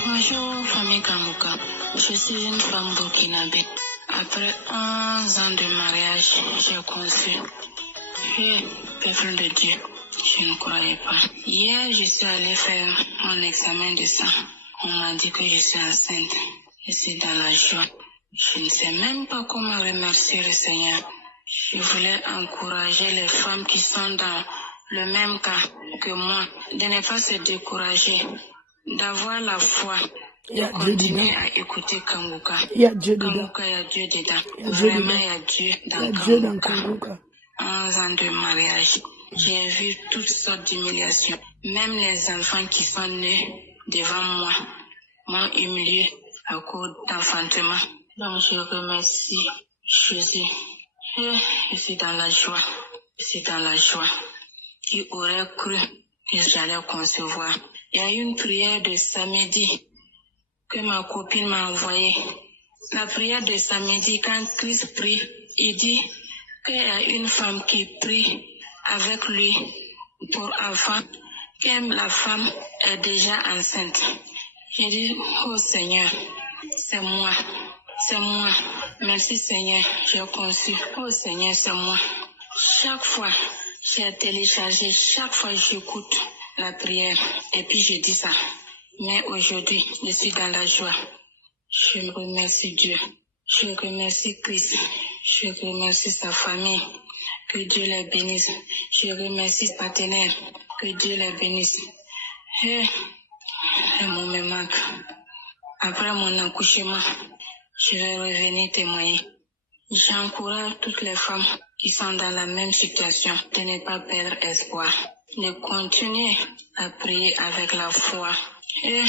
Bonjour famille Kanguka, je suis une femme burkinabé. Après 11 ans de mariage, j'ai conçu. Peuple de Dieu, je ne croyais pas. Hier, je suis allée faire mon examen de sang. On m'a dit que je suis enceinte. Je suis dans la joie. Je ne sais même pas comment remercier le Seigneur. Je voulais encourager les femmes qui sont dans le même cas que moi, de ne pas se décourager, d'avoir la foi, de continuer à écouter Kanguka. Il y a Dieu dedans. Kanguka, il y a Dieu dedans. Il y a Dieu Vraiment, dedans. il y a Dieu Il y a dans Dieu dans Kanguka. Kanguka. 11 ans de mariage, j'ai vu toutes sortes d'humiliations. Même les enfants qui sont nés devant moi m'ont humilié à cause d'enfantement. Donc je remercie Jésus. Et je suis dans la joie. Je suis dans la joie. Qui aurait cru que j'allais concevoir? Il y a une prière de samedi que ma copine m'a envoyée. La prière de samedi, quand Christ prie, il dit qu'il y a une femme qui prie avec lui pour enfant, que la femme est déjà enceinte. J'ai dit, oh Seigneur, c'est moi, c'est moi. Merci Seigneur, j'ai conçu. Oh Seigneur, c'est moi. Chaque fois, j'ai téléchargé, chaque fois j'écoute la prière et puis je dis ça. Mais aujourd'hui, je suis dans la joie. Je remercie Dieu. Je remercie Christ. Je remercie sa famille. Que Dieu les bénisse. Je remercie ses partenaires. Que Dieu les bénisse. Et mon me manque. Après mon accouchement, je vais revenir témoigner. J'encourage toutes les femmes qui sont dans la même situation de ne pas perdre espoir, de continuer à prier avec la foi. Et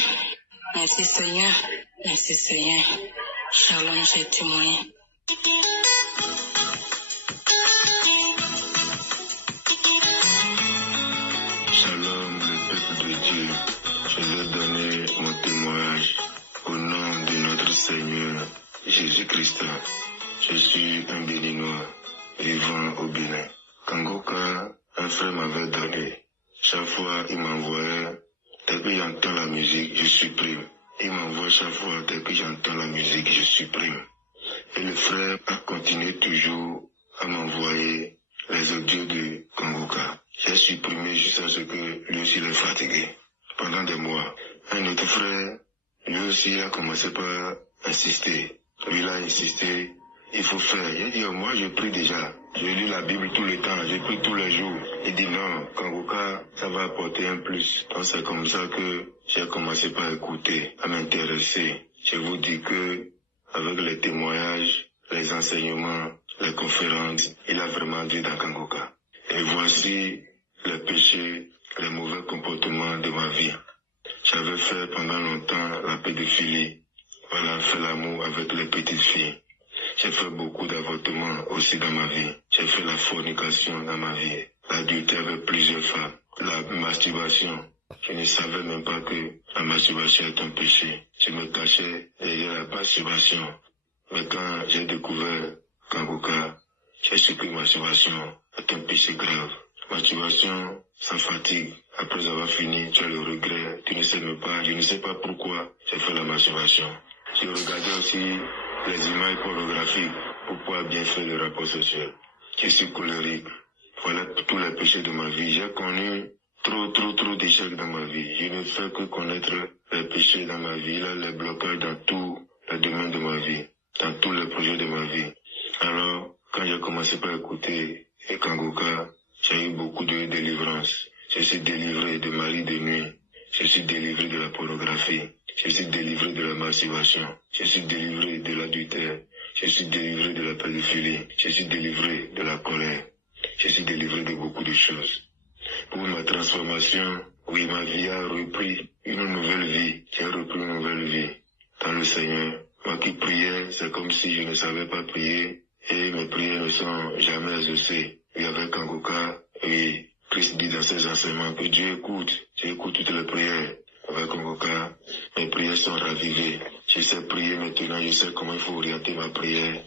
merci Seigneur, merci Seigneur. Shalom, j'ai témoigné. Shalom, le peuple de Dieu. Je vais donner mon témoignage au nom de notre Seigneur Jésus-Christ. Je suis un Béninois vivant au Bénin. Kangoka, un frère m'avait donné. Chaque fois, il m'envoyait, dès que j'entends la musique, je supprime. Il m'envoie chaque fois, dès que j'entends la musique, je supprime. Et le frère a continué toujours à m'envoyer les audios de Kangoka. J'ai supprimé jusqu'à ce que lui aussi l'ait fatigué. Pendant des mois, un autre frère, lui aussi a commencé par insister. Lui, il a insisté. Il faut faire. J'ai dit, moi, je prie déjà. Je lis la Bible tout le temps. Je prie tous les jours. Il dit, non, Kangoka, ça va apporter un plus. Donc, c'est comme ça que j'ai commencé par écouter, à m'intéresser. Je vous dis que, avec les témoignages, les enseignements, les conférences, il a vraiment Dieu dans Kangoka. Et voici les péchés, les mauvais comportements de ma vie. J'avais fait pendant longtemps la pédophilie. Voilà, fait l'amour avec les petites filles. J'ai fait beaucoup d'avortements aussi dans ma vie. J'ai fait la fornication dans ma vie. L'adultère avec plusieurs femmes. La masturbation. Je ne savais même pas que la masturbation est un péché. Je me cachais derrière la masturbation. Mais quand j'ai découvert Kangoka, j'ai su que la masturbation est un péché grave. Masturbation sans fatigue. Après avoir fini, tu as le regret. Tu ne sais même pas. Je ne sais pas pourquoi j'ai fait la masturbation. J'ai regardé aussi les images pornographiques pour pouvoir bien faire le rapport social. Je suis colérique. Voilà tous les péchés de ma vie. J'ai connu trop d'échecs dans ma vie. Je ne fais que connaître les péchés dans ma vie, là, les blocages dans tous les domaines de ma vie, dans tous les projets de ma vie. Alors, quand j'ai commencé par écouter Kangoka, j'ai eu beaucoup de délivrance. Je suis délivré de mari de nuit. Je suis délivré de la pornographie. Je suis délivré de la masturbation. Je suis délivré de l'adultère. Je suis délivré de la pédophilie. Je suis délivré de la colère. Je suis délivré de beaucoup de choses. Pour ma transformation, oui, ma vie a repris une nouvelle vie. J'ai repris une nouvelle vie dans le Seigneur. Moi qui priais, c'est comme si je ne savais pas prier et mes prières ne sont jamais exaucées. Et avec Kangoka, et Christ dit dans ses enseignements que Dieu écoute. Dieu écoute toutes les prières. Avec Kangoka, mes prières sont ravivées. Je sais prier maintenant, je sais comment il faut orienter ma prière.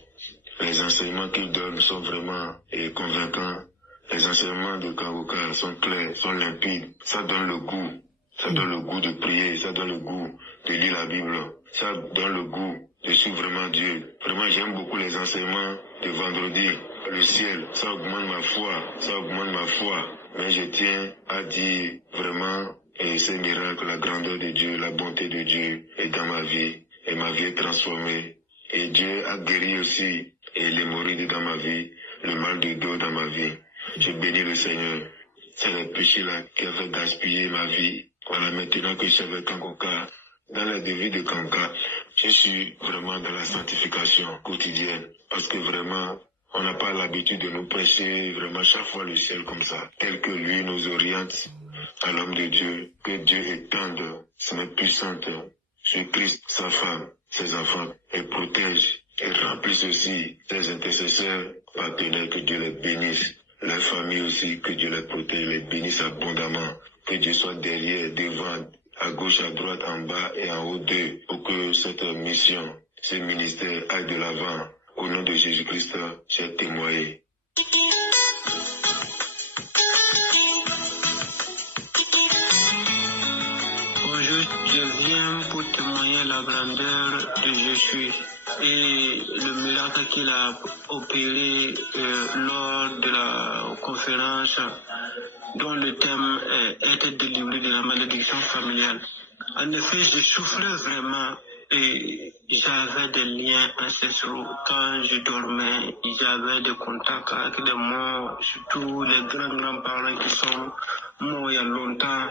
Les enseignements qu'il donne sont vraiment convaincants. Les enseignements de Kangoka sont clairs, sont limpides. Ça donne le goût. Ça donne le goût de prier, ça donne le goût de lire la Bible. Ça donne le goût de suivre vraiment Dieu. Vraiment, j'aime beaucoup les enseignements de vendredi. Le ciel, ça augmente ma foi. Mais je tiens à dire vraiment, et ces miracles, la grandeur de Dieu, la bonté de Dieu est dans ma vie. Et ma vie est transformée. Et Dieu a guéri aussi l'hémorroïde dans ma vie, le mal de dos dans ma vie. Je bénis le Seigneur. C'est le péché-là qui avait gaspillé ma vie. Voilà, maintenant que je suis avec Kangoka, dans la devise de Kangoka, je suis vraiment dans la sanctification quotidienne. Parce que vraiment, on n'a pas l'habitude de nous prêcher vraiment chaque fois le ciel comme ça. Tel que lui nous oriente à l'homme de Dieu, que Dieu étende sa main puissante sur Christ, sa femme, ses enfants, et protège et remplisse aussi ses intercesseurs, partenaires, que Dieu les bénisse. La famille aussi, que Dieu les protège, les bénisse abondamment. Que Dieu soit derrière, devant, à gauche, à droite, en bas et en haut d'eux, pour que cette mission, ce ministère aille de l'avant. Au nom de Jésus-Christ, j'ai témoigné. Bonjour, je viens pour témoigner la grandeur de Jésus et le miracle qu'il a opéré lors de la conférence dont le thème est être délivré de la malédiction familiale. En effet, je souffrais vraiment et j'avais des liens ancestraux. Quand je dormais, j'avais des contacts avec des morts, surtout les grands-parents qui sont moi il y a longtemps.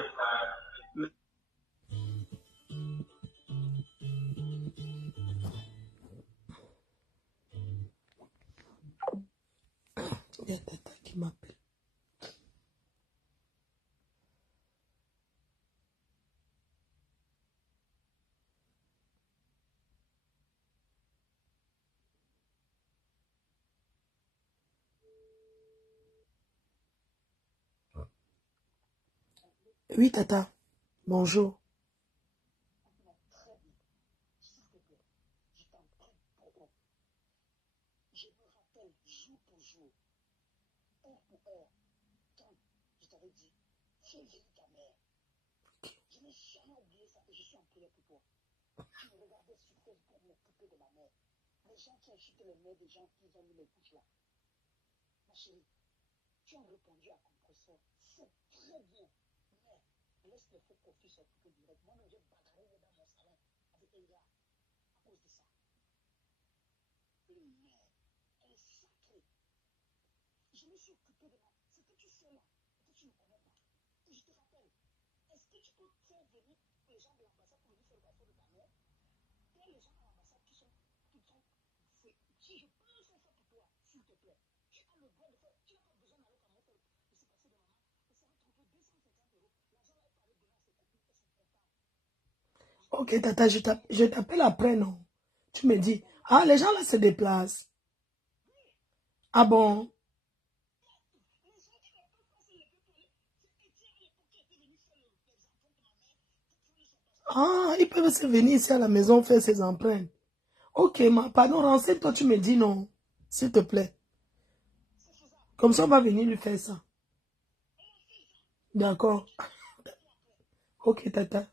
Il y a Tata qui m'appelle. Oui, Tata. Bonjour. Les gens qui agitent les mains des gens qui ont mis les couches là. Ma chérie, tu as répondu à compresseur. C'est très bien. Mais laisse les faux profils s'occuper direct. Moi, j'ai bagarré dans mon salon avec les gars à cause de ça. Une mère, elle est sacrée. Je me suis occupé de la... Ce que tu fais là, que tu ne connais pas. Et je te rappelle, est-ce que tu peux faire venir les gens de l'ambassade pour venir faire le affaire de ta mère? Et les gens de l'ambassade qui sont... Si je peux faire ça pour toi, s'il te plaît, tu as le droit de faire. Tu n'as pas besoin d'aller au Cameroun de se passer de maman. Et ça va te coûter 250 €. L'argent va être parlé demain à ses copines et son comptable. Ok, Tata, je t'appelle après, non? Tu me dis, ah, les gens là se déplacent. Ah bon? Ah, ils peuvent se venir ici à la maison faire ses empreintes. Ok, pardon, renseigne-toi, tu me dis non, s'il te plaît. Comme ça, on va venir lui faire ça. D'accord. Ok, Tata.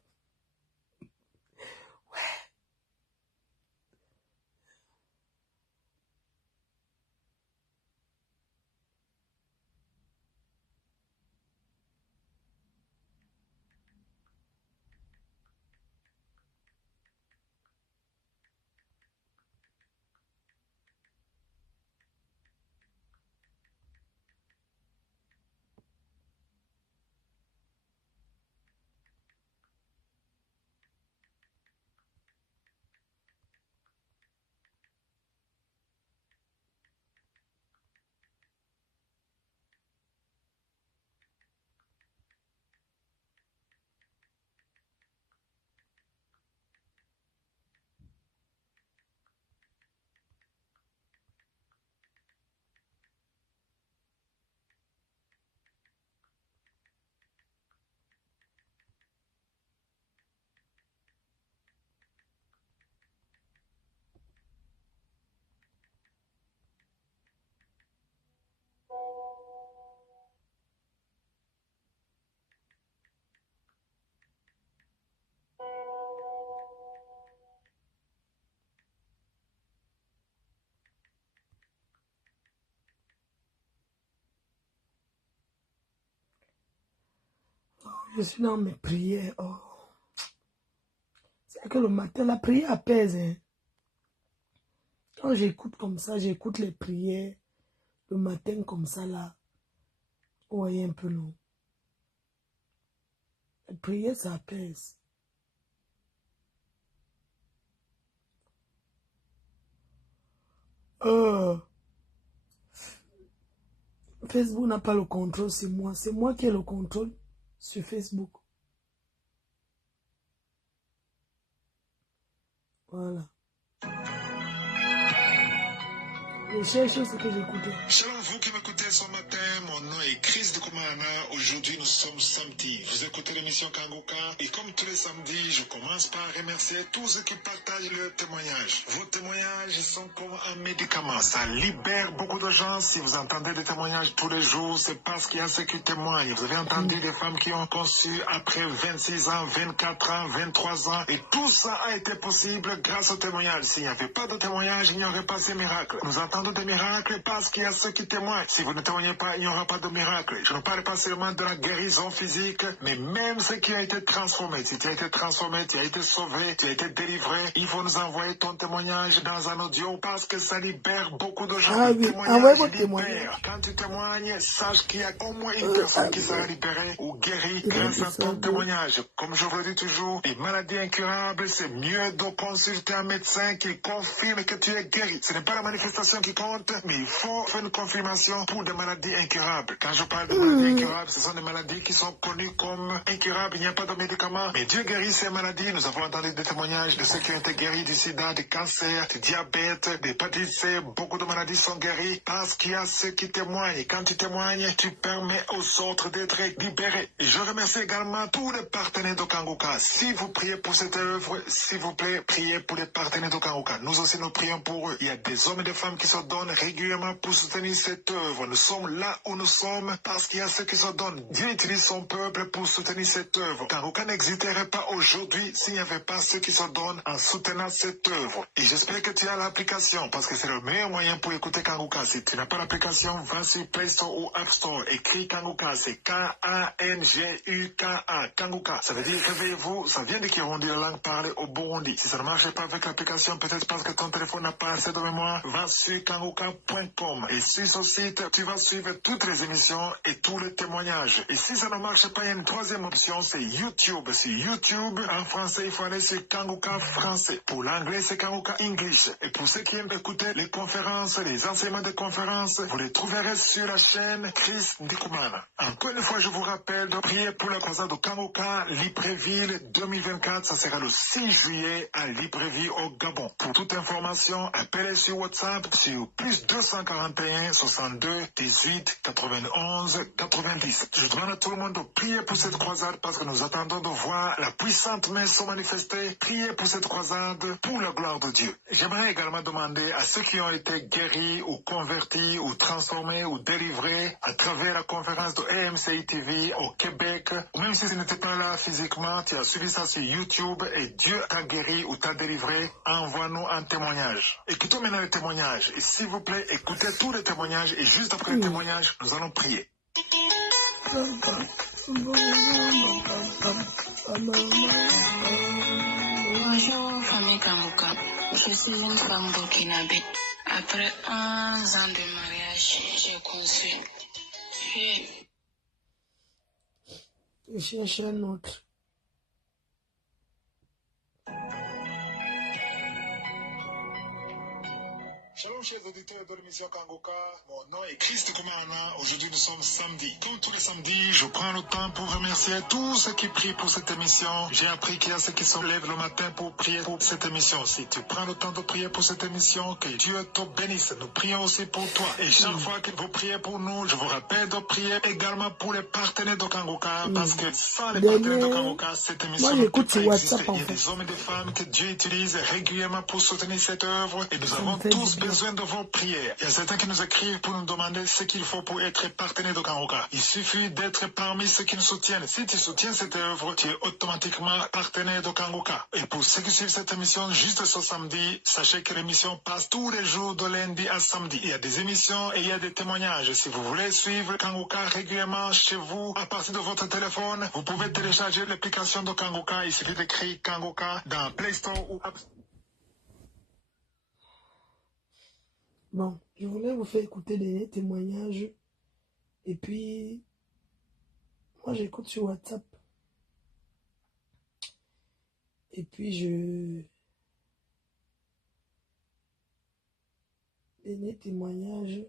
Je suis dans mes prières. Oh. C'est que le matin, la prière apaise. Hein. Quand j'écoute comme ça, j'écoute les prières. Le matin comme ça, là. Vous voyez un peu, non? La prière, ça apaise. Facebook n'a pas le contrôle, c'est moi. C'est moi qui ai le contrôle sur Facebook. Voilà. Je cherche ce que j'écoutais. Shalom, vous qui m'écoutez ce matin, mon nom est Chris de Koumana. Aujourd'hui, nous sommes samedi. Vous écoutez l'émission Kanguka. Et comme tous les samedis, je commence par remercier tous ceux qui partagent leurs témoignages. Vos témoignages sont comme un médicament. Ça libère beaucoup de gens. Si vous entendez des témoignages tous les jours, c'est parce qu'il y a ceux qui témoignent. Vous avez entendu des femmes qui ont conçu après 26 ans, 24 ans, 23 ans. Et tout ça a été possible grâce aux témoignages. S'il n'y avait pas de témoignages, il n'y aurait pas ces miracles. Nous entendons attendons des miracles parce qu'il y a ceux qui témoignent. Si vous ne témoignez pas, il n'y aura pas de miracle. Je ne parle pas seulement de la guérison physique, mais même ce qui a été transformé. Si tu as été transformé, tu as été sauvé, tu as été délivré, il faut nous envoyer ton témoignage dans un audio parce que ça libère beaucoup de gens. Ah Le oui, envoyez votre libère. témoignage. Quand tu témoignes, sache qu'il y a au moins une personne qui sera libérée ou guérie grâce à ton témoignage. Comme je vous le dis toujours, les maladies incurables, c'est mieux de consulter un médecin qui confirme que tu es guéri. Ce n'est pas la manifestation qui compte, mais il faut faire une confirmation pour des maladies incurables. Quand je parle de maladies incurables, ce sont des maladies qui sont connues comme incurables. Il n'y a pas de médicaments, mais Dieu guérit ces maladies. Nous avons entendu des témoignages de ceux qui ont été guéris du sida, du cancer, du diabète, des hépatites C. Beaucoup de maladies sont guéries parce qu'il y a ceux qui témoignent. Et quand tu témoignes, tu permets aux autres d'être libérés. Et je remercie également tous les partenaires de Kanguka. Si vous priez pour cette œuvre, s'il vous plaît, priez pour les partenaires de Kanguka. Nous aussi, nous prions pour eux. Il y a des hommes et des femmes qui se donnent régulièrement pour soutenir cette œuvre. Nous sommes là où nous sommes parce qu'il y a ceux qui se donnent. Dieu utilise son peuple pour soutenir cette œuvre. Kanguka n'existerait pas aujourd'hui s'il n'y avait pas ceux qui se donnent en soutenant cette œuvre. Et j'espère que tu as l'application parce que c'est le meilleur moyen pour écouter Kanguka. Si tu n'as pas l'application, va sur Play Store ou App Store. Écris Kanguka, c'est K-A-N-G-U-K-A. Kanguka, ça veut dire réveillez-vous, ça vient de Kirundi, la langue parlée au Burundi. Si ça ne marche pas avec l'application, peut-être parce que ton téléphone n'a pas assez de mémoire, va sur kanguka.com. Et sur ce site, tu vas suivre toutes les émissions et tous les témoignages. Et si ça ne marche pas, il y a une troisième option, c'est YouTube. Sur YouTube, en français, il faut aller sur Kanguka français. Pour l'anglais, c'est Kanguka English. Et pour ceux qui aiment écouter les conférences, les enseignements de conférences, vous les trouverez sur la chaîne Chris Ndikumana. Encore une fois, je vous rappelle de prier pour la croisade de Kanguka, Libreville 2024. Ça sera le 6 juillet à Libreville au Gabon. Pour toute information, appelez sur WhatsApp sur plus 241 62 18 91 90. Je demande à tout le monde de prier pour cette croisade parce que nous attendons de voir la puissante main se manifester. Priez pour cette croisade pour la gloire de Dieu. J'aimerais également demander à ceux qui ont été guéris ou convertis ou transformés ou délivrés à travers la conférence de AMCI TV au Québec, ou même si tu n'étais pas là physiquement, tu as suivi ça sur YouTube et Dieu t'a guéri ou t'a délivré, envoie-nous un témoignage. Écoutons maintenant les témoignages. Et s'il vous plaît, écoutez tous les témoignages et juste après les témoignages, nous allons prier. Bonjour, famille Kanguka. Je suis une femme burkinabé. Après 11 ans de mariage, j'ai conçu. Je cherche un autre. Shalom chers auditeurs de l'émission Kanguka, mon nom est Christ Kumana. Aujourd'hui nous sommes samedi. Comme tous les samedis, je prends le temps pour remercier tous ceux qui prient pour cette émission. J'ai appris qu'il y a ceux qui se lèvent le matin pour prier pour cette émission. Si tu prends le temps de prier pour cette émission, que Dieu te bénisse. Nous prions aussi pour toi. Et chaque fois que vous priez pour nous, je vous rappelle de prier également pour les partenaires de Kanguka. Parce que sans les partenaires de Kanguka, cette émission ne peut pas exister. Il y a des hommes et des femmes que Dieu utilise régulièrement pour soutenir cette œuvre. Et nous avons tous besoin de vos prières. Il y a certains qui nous écrivent pour nous demander ce qu'il faut pour être partenaire de Kanguka. Il suffit d'être parmi ceux qui nous soutiennent. Si tu soutiens cette œuvre, tu es automatiquement partenaire de Kanguka. Et pour ceux qui suivent cette émission juste ce samedi, sachez que l'émission passe tous les jours de lundi à samedi. Il y a des émissions et il y a des témoignages. Si vous voulez suivre Kanguka régulièrement chez vous, à partir de votre téléphone, vous pouvez télécharger l'application de Kanguka. Il suffit d'écrire Kanguka dans Play Store ou App Store. Bon, je voulais vous faire écouter des témoignages. Et puis, moi j'écoute sur WhatsApp. Et puis des témoignages.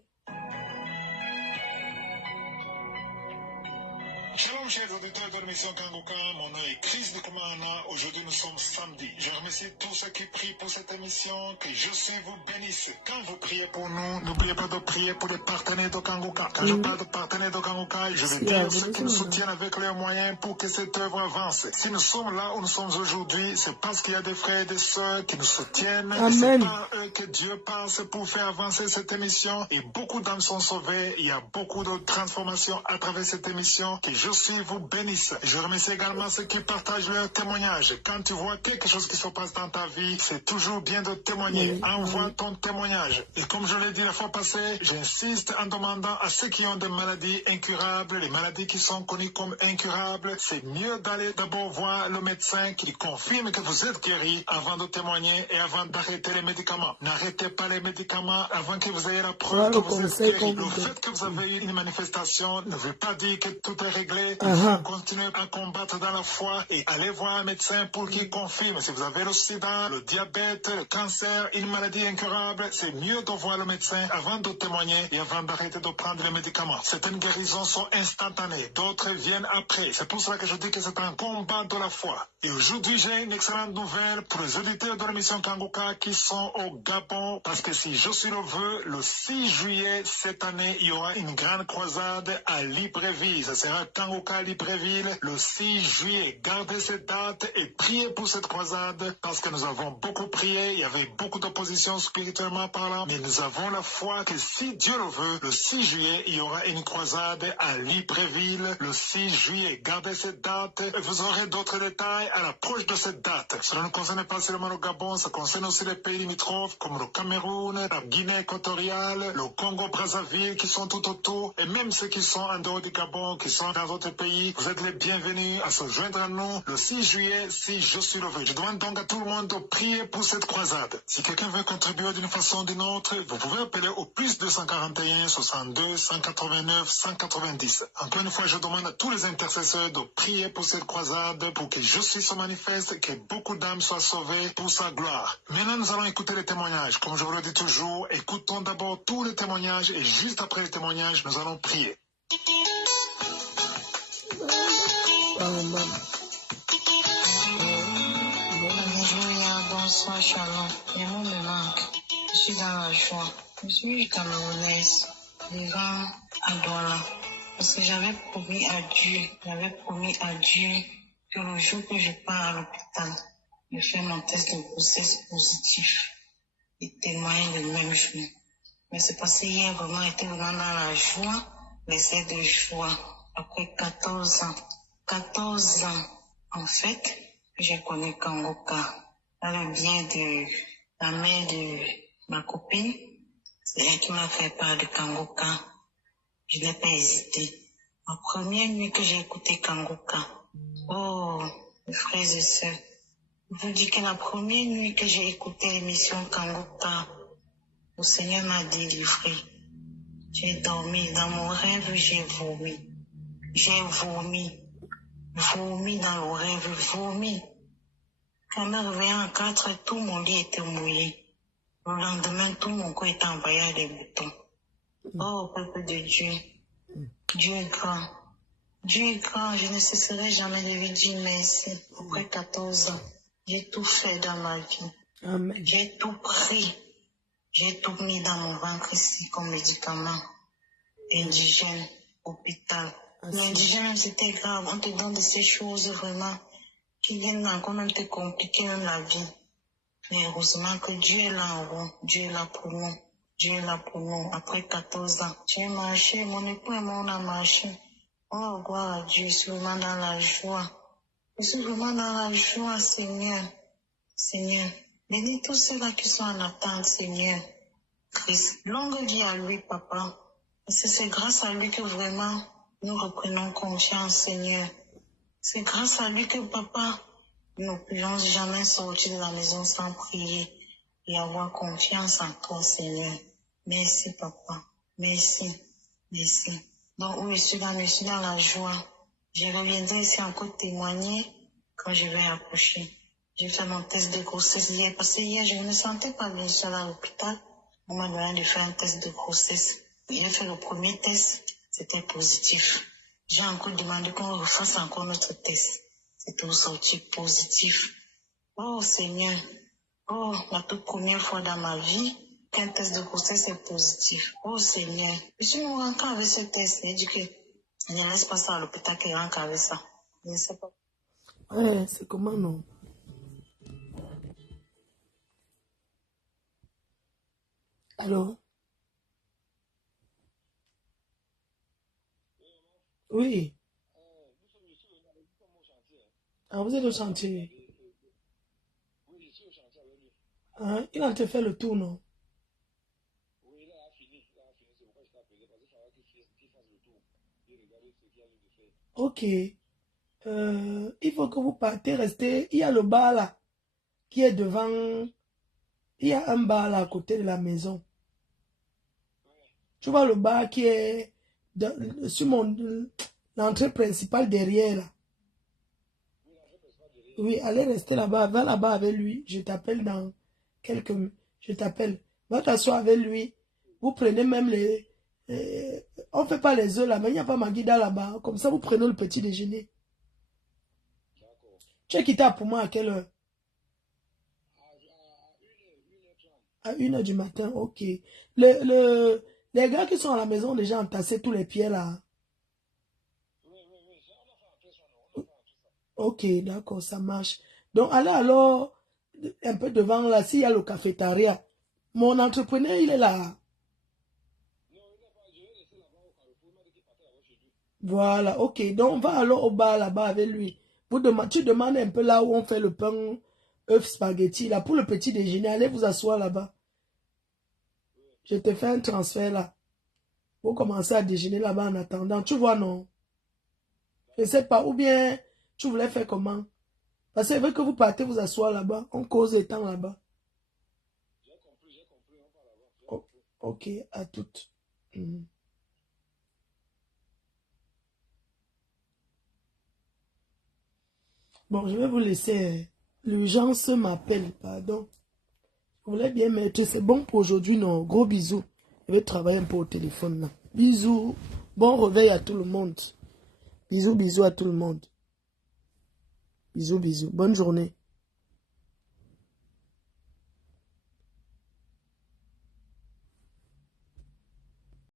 Shalom chers auditeurs de l'émission Kanguka, mon nom est Chris Ndikumana. Aujourd'hui nous sommes samedi. Je remercie tous ceux qui prient pour cette émission, que Dieu vous bénisse. Quand vous priez pour nous, n'oubliez pas de prier pour les partenaires de Kanguka. Quand je parle de partenaires de Kanguka, je veux dire ceux qui nous soutiennent avec leurs moyens pour que cette œuvre avance. Si nous sommes là où nous sommes aujourd'hui, c'est parce qu'il y a des frères et des sœurs qui nous soutiennent. Amen. C'est par eux que Dieu passe pour faire avancer cette émission. Et beaucoup d'âmes sont sauvées. Il y a beaucoup de transformations à travers cette émission. Que je suis vous bénisse. Je remercie également ceux qui partagent leur témoignage. Quand tu vois quelque chose qui se passe dans ta vie, c'est toujours bien de témoigner. Envoie ton témoignage. Et comme je l'ai dit la fois passée, j'insiste en demandant à ceux qui ont des maladies incurables, les maladies qui sont connues comme incurables, c'est mieux d'aller d'abord voir le médecin qui confirme que vous êtes guéri avant de témoigner et avant d'arrêter les médicaments. N'arrêtez pas les médicaments avant que vous ayez la preuve que vous êtes guéri. Le fait que vous avez eu une manifestation ne veut pas dire que tout est réglé. Il faut continuer à combattre dans la foi et aller voir un médecin pour qu'il confirme. Si vous avez le sida, le diabète, le cancer, une maladie incurable, c'est mieux de voir le médecin avant de témoigner et avant d'arrêter de prendre les médicaments. Certaines guérisons sont instantanées, d'autres viennent après. C'est pour cela que je dis que c'est un combat de la foi. Et aujourd'hui, j'ai une excellente nouvelle pour les auditeurs de l'émission Kangoka qui sont au Gabon, parce que si je suis le vœu, le 6 juillet cette année, il y aura une grande croisade à Libreville. Ça sera Kangoka Libreville le 6 juillet. Gardez cette date et priez pour cette croisade, parce que nous avons beaucoup prié, il y avait beaucoup d'opposition spirituellement parlant, mais nous avons la foi que si Dieu le veut, le 6 juillet, il y aura une croisade à Libreville le 6 juillet. Gardez cette date et vous aurez d'autres détails à l'approche de cette date. Cela ne concerne pas seulement le Gabon, ça concerne aussi les pays limitrophes comme le Cameroun, la Guinée équatoriale, le Congo-Brazzaville qui sont tout autour, et même ceux qui sont en dehors du Gabon, qui sont dans d'autres pays. Vous êtes les bienvenus à se joindre à nous le 6 juillet si je suis le vœu. Je demande donc à tout le monde de prier pour cette croisade. Si quelqu'un veut contribuer d'une façon ou d'une autre, vous pouvez appeler au plus 241 62 189 190. Encore une fois, je demande à tous les intercesseurs de prier pour cette croisade, pour que justice se manifeste, que beaucoup d'âmes soient sauvées pour sa gloire. Maintenant, nous allons écouter les témoignages. Comme je vous le dis toujours, écoutons d'abord tous les témoignages et juste après les témoignages, nous allons prier. Alléluia, bonsoir, shalom. Les mots me manquent. Je suis dans la joie. Je suis camerounaise, vivant à Douala. Parce que j'avais promis à Dieu que le jour que je pars à l'hôpital, je fais mon test de grossesse positif et témoigne le même jour. Mais c'est passé hier, vraiment, j'étais vraiment dans la joie, l'essai de joie, après 14 ans. 14 ans, en fait, j'ai connu Kangoka. Dans le bien de la mère de ma copine, c'est elle qui m'a fait part de Kangoka. Je n'ai pas hésité. La première nuit que j'ai écouté Kangoka, oh, mes frères et sœurs, je vous dis que la première nuit que j'ai écouté l'émission Kangoka, le Seigneur m'a délivré. J'ai dormi. Dans mon rêve, j'ai vomi. J'ai vomi. Vomi dans le rêve, vomi. Quand je me réveillais en 4, tout mon lit était mouillé. Le lendemain, tout mon corps était envahi à des boutons. Oh, peuple de Dieu, Dieu est grand. Dieu est grand, je ne cesserai jamais de lui dire merci. Après 14 ans, j'ai tout fait dans ma vie. Amen. J'ai tout pris. J'ai tout mis dans mon ventre ici comme médicament. Indigène, hôpital. L'indigène, c'était grave. On te donne de ces choses vraiment qui viennent encore même te compliquer même la vie. Mais heureusement que Dieu est là en haut. Dieu est là pour nous. Dieu est là pour nous. Après 14 ans, j'ai marché. Mon époux et moi, on a marché. Oh, gloire à Dieu. Je suis vraiment dans la joie. Je suis vraiment dans la joie, Seigneur. Seigneur. Bénis tous ceux-là qui sont en attente, Seigneur. Christ. Longue vie à lui, Papa. Parce que c'est grâce à lui que vraiment nous reprenons confiance, Seigneur. C'est grâce à lui que, Papa, nous ne pouvons jamais sortir de la maison sans prier et avoir confiance en toi, Seigneur. Merci, Papa. Merci. Merci. Donc, oui, je suis dans la joie. Je reviendrai ici encore témoigner quand je vais accoucher. J'ai fait mon test de grossesse hier, parce que hier, je ne me sentais pas bien seule à l'hôpital. On m'a demandé de faire un test de grossesse. J'ai fait le premier test, c'était positif. J'ai encore demandé qu'on refasse encore notre test. C'est tout sorti positif. Oh Seigneur, oh, la toute première fois dans ma vie qu'un test de grossesse est positif. Oh Seigneur, je suis rentrée avec ce test. Il dit que je ne laisse pas ça à l'hôpital qu'il rentre avec ça. Je ne sais pas. Ouais, c'est comment non? Allô? Oui. Ah, vous êtes au chantier. Oui, je suis au chantier avec lui. Hein? Il a te fait le tour, non? Oui, là, il a fini. Il a fini. C'est pourquoi je t'ai appelé. Parce qu'il fallait qu'il fasse le tour. Et regarder ce qu'il y a lieu de faire. Ok. Il faut que vous partez, restez. Il y a le bar là, qui est devant. Il y a un bar là à côté de la maison. Tu vois le bar qui est sur l'entrée principale derrière là. Oui, allez rester là-bas. Va là-bas avec lui. Je t'appelle dans quelques... Je t'appelle. Va t'asseoir avec lui. Vous prenez même les... on ne fait pas les œufs là, mais il n'y a pas Maguida là-bas. Comme ça, vous prenez le petit déjeuner. Tu es quitté pour moi à quelle heure? À 1h du matin, ok. Les gars qui sont à la maison ont déjà entassé tous les pieds là. Ok, d'accord, ça marche. Donc, allez alors un peu devant là, s'il y a le cafétéria. Mon entrepreneur, il est là. Voilà, ok. Donc, on va alors au bar là-bas avec lui. Tu demandes un peu là où on fait le pain, œuf, spaghetti, là, pour le petit déjeuner. Allez vous asseoir là-bas. Je te fais un transfert là. Vous commencez à déjeuner là-bas en attendant. Tu vois, non? Je ne sais pas. Ou bien, tu voulais faire comment? Parce que veut que vous partez vous asseoir là-bas. On cause le temps là-bas. J'ai compris, on va là-bas. Oh, ok, à toutes. Bon, je vais vous laisser. L'urgence m'appelle, pardon. Je voulais bien mettre. C'est bon pour aujourd'hui, non? Gros bisous. Je vais travailler un peu au téléphone là. Bisous. Bon réveil à tout le monde. Bisous, bisous à tout le monde. Bisous, bisous. Bonne journée.